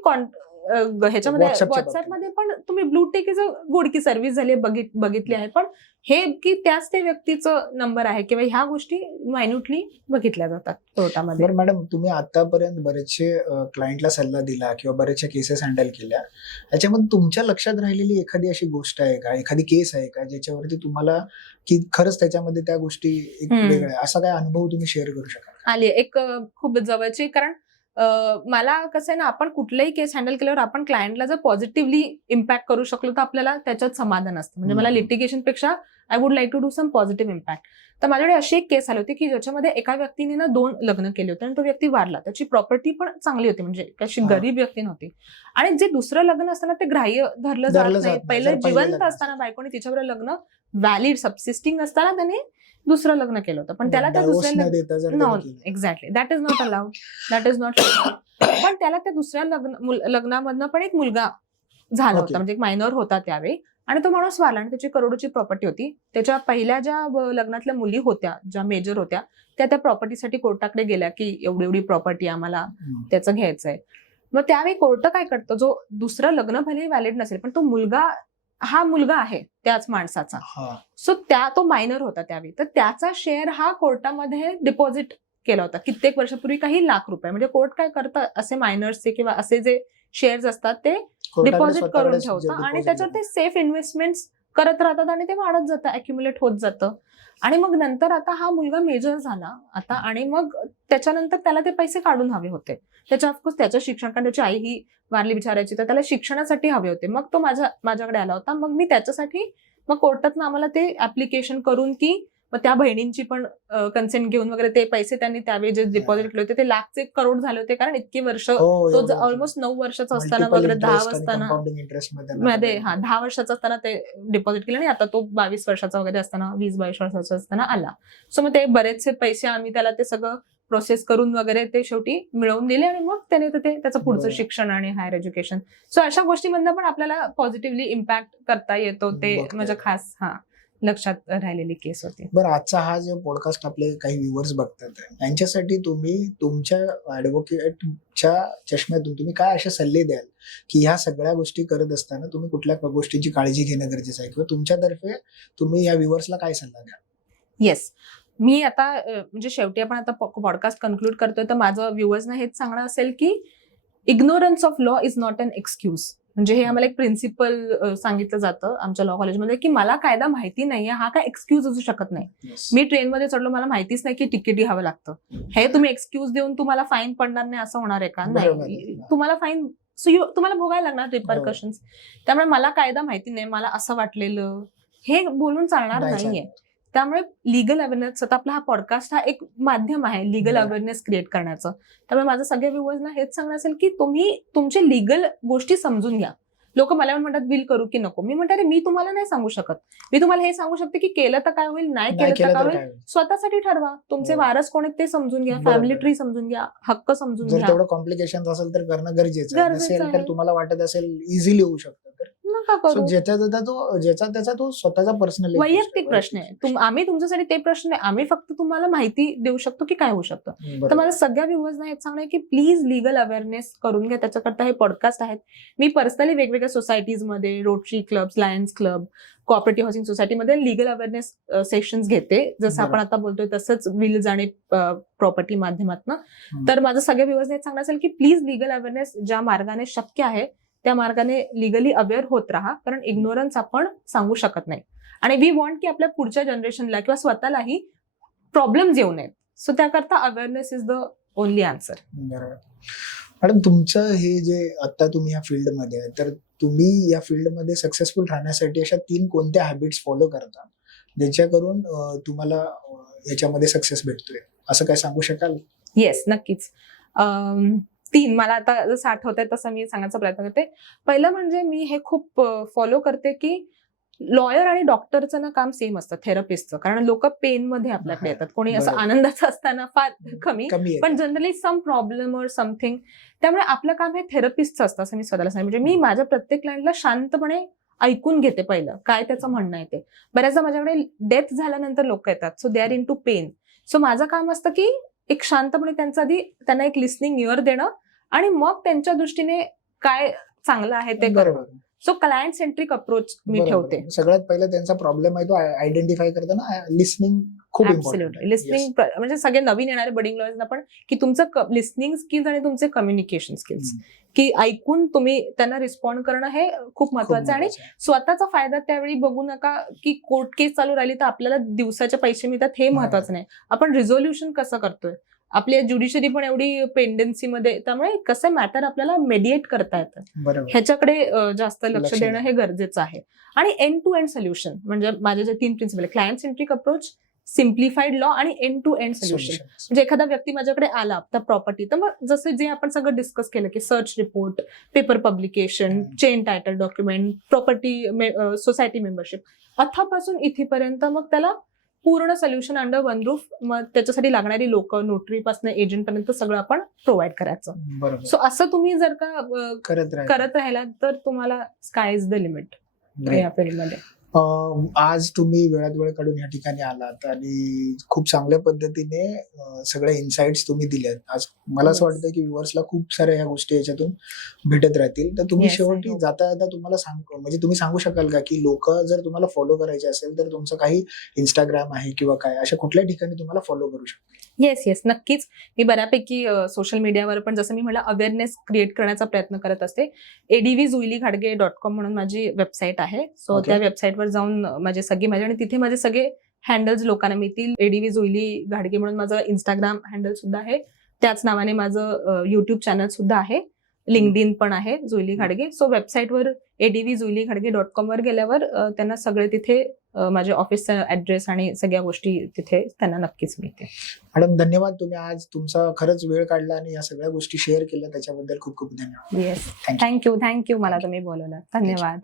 ह्याच्यामध्ये WhatsAppच्या व्हॉट्सअपमध्ये पण तुम्ही blue tick is a good की सर्व्हिस झाली, बघितली आहे, पण हे की त्याच त्या व्यक्तीचं नंबर आहे किंवा ह्या गोष्टी मायन्युटली बघितल्या जातात कोर्टामध्ये. बरं मॅडम, तुम्ही आतापर्यंत बरेचसे क्लायंटला सल्ला दिला किंवा बरेचशा केसेस हँडल केल्या, याच्यामध्ये तुमच्या लक्षात राहिलेली एखादी अशी गोष्ट आहे का, एखादी केस आहे का ज्याच्यावरती तुम्हाला की खरंच त्याच्यामध्ये त्या गोष्टी एक वेगळ्या, असा काय अनुभव तुम्ही शेअर करू शकाल? आली एक खूप जवळची, कारण मला कसं आहे ना, आपण कुठलाही केस हँडल केल्यावर आपण क्लायंटला जर पॉझिटिव्हली इम्पॅक्ट करू शकलो तर आपल्याला त्याच्यात समाधान असतं. म्हणजे मला लिटिगेशन पेक्षा I would like to do some positive impact. तर माझ्याकडे अशी एक केस आली होती की ज्याच्यामध्ये एका व्यक्तीने ना 2 लग्न केले होते आणि तो व्यक्ती वारला. त्याची प्रॉपर्टी पण चांगली होती, म्हणजे अशी गरीब व्यक्ती नव्हती. आणि जे दुसरं लग्न असताना ते ग्राह्य धरलं जात नाही. पहिलं जिवंत असताना बायकोने तिच्याबरोबर लग्न व्हॅलिड सबसिस्टिंग असताना त्याने दुसरं लग्न केलं होतं. पण त्याला त्या दुसऱ्या exactly that is not allowed. That is not पण त्याला त्या दुसऱ्या लग्नामधनं पण एक मुलगा झाला होता, म्हणजे एक मायनर होता त्यावेळी. आणि तो माणूस वारला आणि त्याची करोडोची प्रॉपर्टी होती. त्याच्या पहिल्या ज्या लग्नातल्या मुली होत्या, ज्या मेजर होत्या, त्या प्रॉपर्टीसाठी कोर्टाकडे गेल्या की एवढी प्रॉपर्टी आम्हाला त्याचं घ्यायचंय. मग त्यावेळी कोर्ट काय करतं, जो दुसरं लग्न भले व्हॅलिड नसेल पण तो मुलगा हा मुलगा आहे त्याच माणसाचा, सो तो मायनर होता त्यावेळी, तर त्याचा शेअर हा कोर्टामध्ये डिपॉझिट केला होता कित्येक वर्षापूर्वी, काही लाख रुपये. म्हणजे कोर्ट काय करतं, असे मायनर्सचे किंवा असे जे शेअर्स असतात ते डिपॉझिट करून ठेवतं आणि त्याच्यावर ते सेफ इन्व्हेस्टमेंट करत राहतात आणि ते वाढत जातं, अक्युम्युलेट होत जातं. आणि मग नंतर आता हा मुलगा मेजर झाला आता, आणि मग त्याच्यानंतर त्याला ते पैसे काढून हवे होते. त्याच्या ऑफकोर्स त्याचं शिक्षण, कारण त्याची आई ही वारली बिचारायची, तर त्याला शिक्षणासाठी हवे होते. मग तो माझ्याकडे आला होता. मग मी त्याच्यासाठी मग कोर्टातनं आम्हाला ते ऍप्लिकेशन करून की मग त्या बहिणींची पण कन्सेंट घेऊन वगैरे ते पैसे त्यांनी त्यावेळी जे डिपॉझिट केले होते ते लाखचे करोड झाले होते, कारण इतकी वर्ष तो ऑलमोस्ट 9 वर्षाचा असताना वगैरे 10 मध्ये 10 वर्षाचा असताना ते डिपॉझिट केलं आणि आता तो 22 वर्षाचा वगैरे असताना 20-22 वर्षाचा असताना आला. सो मग ते बरेचसे पैसे आम्ही त्याला ते सगळं प्रोसेस करून वगैरे ते शेवटी मिळवून दिले आणि मग त्याने त्याचं पुढचं शिक्षण आणि हायर एज्युकेशन. सो अशा गोष्टींमधनं पण आपल्याला पॉझिटिव्हली इम्पॅक्ट करता येतो. ते माझ्या खास लक्षात राहिलेली केस होती. बरं, आजचा हा जो पॉडकास्ट आपले काही व्ह्युअर्स बघतात यांच्यासाठी तुम्ही तुमच्या ऍडव्होकेटच्या चष्म्यातून तुम्ही काय असे सल्ले द्याल की ह्या सगळ्या गोष्टी करत असताना तुम्ही कुठल्या गोष्टींची काळजी घेणं गरजेचं आहे, किंवा तुमच्यातर्फे तुम्ही या व्ह्युअर्सला काय सल्ला द्याल? येस, मी आता म्हणजे शेवटी आपण आता पॉडकास्ट कन्क्लूड करतोय, तर माझं व्ह्युअर्सना हेच सांगणं असेल की ignorance of law is not an excuse. म्हणजे हे आम्हाला एक प्रिन्सिपल सांगितलं जातं आमच्या लॉ कॉलेजमध्ये की मला कायदा माहिती नाहीये हा काय एक्सक्यूज असू शकत नाही. मी ट्रेनमध्ये चढलो, मला माहितीच नाही की तिकीट घ्यावं लागतं, हे तुम्ही एक्सक्यूज देऊन तुम्हाला फाईन पडणार नाही असं होणार आहे का? नाही, तुम्हाला फाईन तुम्हाला भोगायला लागणार रिपरकशन्स. त्यामुळे मला कायदा माहिती नाही, मला असं वाटलेलं, हे बोलून चालणार नाहीये. त्यामुळे लिगल अवेअरनेस, आता आपला हा पॉडकास्ट हा एक माध्यम आहे लिगल अवेअरनेस क्रिएट करण्याचं. त्यामुळे माझं सगळ्या व्ह्युअर्सना हेच सांगणं असेल की तुम्ही तुमचे लिगल गोष्टी समजून घ्या. लोक मला म्हणतात विल करू की नको, मी म्हणते मी तुम्हाला नाही सांगू शकत. मी तुम्हाला हे सांगू शकते की केलं तर काय होईल, नाही केलं तर काय होईल, स्वतःसाठी ठरवा. तुमचे वारस कोण आहेत ते समजून घ्या, फॅमिली ट्री समजून घ्या, हक्क समजून घ्या. जर तेवढं कॉम्प्लिकेशन असेल तर करणं गरजेचं नसेल तर तुम्हाला वाटत असेल इझिली होऊ शकतं तर ज्याचा त्याचा तो स्वतःचा पर्सनल वैयक्तिक प्रश्न आहे. आम्ही तुमच्यासाठी ते प्रश्न आहे, आम्ही फक्त तुम्हाला माहिती देऊ शकतो की काय होऊ शकतं. तर माझ्या सगळ्या व्ह्युअर्सना हेच सांगणं आहे की प्लीज लिगल अवेअरनेस करून घ्या. त्याच्याकरता हे पॉडकास्ट आहेत. मी पर्सनली वेगवेगळ्या सोसायटीजमध्ये, Rotary club, Lions club, cooperative housing सोसायटीमध्ये लिगल अवेअरनेस सेशन्स घेते. जसं आपण आता बोलतोय तसंच विल्स आणि प्रॉपर्टी माध्यमातून. तर माझं सगळ्या व्ह्युअर्सना हेच सांगणं असेल की प्लीज लिगल अवेअरनेस ज्या मार्गाने शक्य आहे त्या मार्गाने लिगली अवेअर होत राहा, कारण इग्नोरन्स आपण सांगू शकत नाही. आणि वी वॉन्ट की आपल्या पुढच्या जनरेशनला किंवा स्वतःलाही प्रॉब्लेम्स येऊ नयेत. सो त्याकरता awareness is the only answer. Madam, तुमचं हे जे आता तुम्ही या फील्डमध्ये आहे, तर तुम्ही या फील्डमध्ये सक्सेसफुल राहण्यासाठी अशा 3 कोणत्या हॅबिट्स फॉलो करता ज्याच्याकरून तुम्हाला याच्यामध्ये सक्सेस भेटतोय, असं काय सांगू शकाल? येस, नक्कीच. 3 मला आता जसं आठवत आहे तसं मी सांगायचा प्रयत्न करते. पहिलं म्हणजे मी हे खूप फॉलो करते की लॉयर आणि डॉक्टरचं ना काम सेम असतं, थेरपिस्टचं. कारण लोक पेनमध्ये आपल्याकडे येतात, कोणी असं आनंदाचं असताना फार कमी, पण जनरली सम प्रॉब्लेम और समथिंग. त्यामुळे आपलं काम हे थेरपिस्टचं असतं असं मी स्वतःला सांगते. म्हणजे मी माझ्या प्रत्येक क्लायंटला शांतपणे ऐकून घेते पहिलं काय त्याचं म्हणणं आहे ते. बऱ्याचदा माझ्याकडे डेथ झाल्यानंतर लोक येतात, so they are into pain. So माझं काम असतं की एक शांतपणे त्यांचा आधी त्यांना एक लिस्निंग इयर देणं आणि मग त्यांच्या दृष्टीने काय चांगलं आहे ते करणं. So client centric approach me ठेवते. सगळ्यात पहिला त्यांचा प्रॉब्लेम आहे तो आयडेंटिफाय करताना लिस्निंग खूप इम्पॉर्टंट. लिस्निंग म्हणजे सगळे नवीन येणारे बडिंग लॉयर्सना पण की तुमचं लिस्निंग स्किल्स आणि तुमचे कम्युनिकेशन स्किल्स, की ऐकून तुम्ही त्यांना रिस्पॉन्ड करणं हे खूप महत्वाचं आहे. आणि स्वतःचा फायदा त्यावेळी बघू नका की कोर्ट केस चालू राहिली तर आपल्याला दिवसाचे पैसे मिळतात, हे महत्वाचं नाही. आपण रिझोल्युशन कसं करतोय, आपली ज्युडिशरी पण एवढी पेंडन्सीमध्ये, त्यामुळे कसं मॅटर आपल्याला मेडिएट करता येतं, बरोबर. ह्याच्याकडे जास्त लक्ष लक्ष देणं हे गरजेचं आहे. आणि एंड टू एंड सोल्युशन, म्हणजे माझे जे 3 प्रिन्सिपल आहे, client centric approach, simplified law आणि end to end solution. Solutions. म्हणजे एखादा व्यक्ती माझ्याकडे आला त्या प्रॉपर्टी, तर मग जसं जे आपण सगळं डिस्कस केलं की search report, paper publication, chain title document, property, society membership, अथापासून इथेपर्यंत मग त्याला पूर्ण सोल्युशन अंडर वन रूफ, मग त्याच्यासाठी लागणारी लोक, नोटरी पासून एजंट पर्यंत सगळं आपण प्रोव्हाइड करायचं. बरोबर. सो असं तुम्ही जर का करत राहिला तर तुम्हाला sky is the limit Great. या फील्डमध्ये. आज तुम्ही वेळात वेळ काढून या ठिकाणी आलात आणि खूप चांगल्या पद्धतीने सगळे इन्साइट्स तुम्ही दिलेत. आज मला असं Yes. वाटतं की व्ह्युअर्सला खूप साऱ्या ह्या गोष्टी याच्यातून भेटत राहतील. तर तुम्ही Yes, I शेवटी hope. जाता जाता म्हणजे तुम्ही सांगू शकाल का की लोक जर तुम्हाला फॉलो करायचे असेल तर तुमचं काही इंस्टाग्राम आहे किंवा काय अशा कुठल्या ठिकाणी तुम्हाला फॉलो करू शकतो? येस, नक्कीच. मी बऱ्यापैकी सोशल मीडियावर पण, जसं मी म्हटलं, अवेअरनेस क्रिएट करण्याचा प्रयत्न करत असते. advzuilighadge.com म्हणून माझी वेबसाईट आहे. So Okay. त्या वेबसाईटवर जाऊन माझे आणि तिथे माझे सगळे हँडल्स लोकांना मिळतील. एडीव्ही जुईली घाडगे म्हणून माझं इंस्टाग्राम हँडल सुद्धा आहे. त्याच नावाने माझं युट्यूब चॅनल सुद्धा आहे. लिंक्डइन पण आहे जुईली घाडगे. सो वेबसाईटवर advzuilighadge.com वर गेल्यावर त्यांना सगळे तिथे माझे ऑफिसचा ऍड्रेस आणि सगळ्या गोष्टी तिथे त्यांना नक्कीच मिळते. मॅडम धन्यवाद. तुम्ही आज तुमचा खरंच वेळ काढला आणि या सगळ्या गोष्टी शेअर केल्या त्याच्याबद्दल खूप खूप धन्यवाद. Yes, Thank you. थँक्यू मला तुम्ही बोलवलं. धन्यवाद.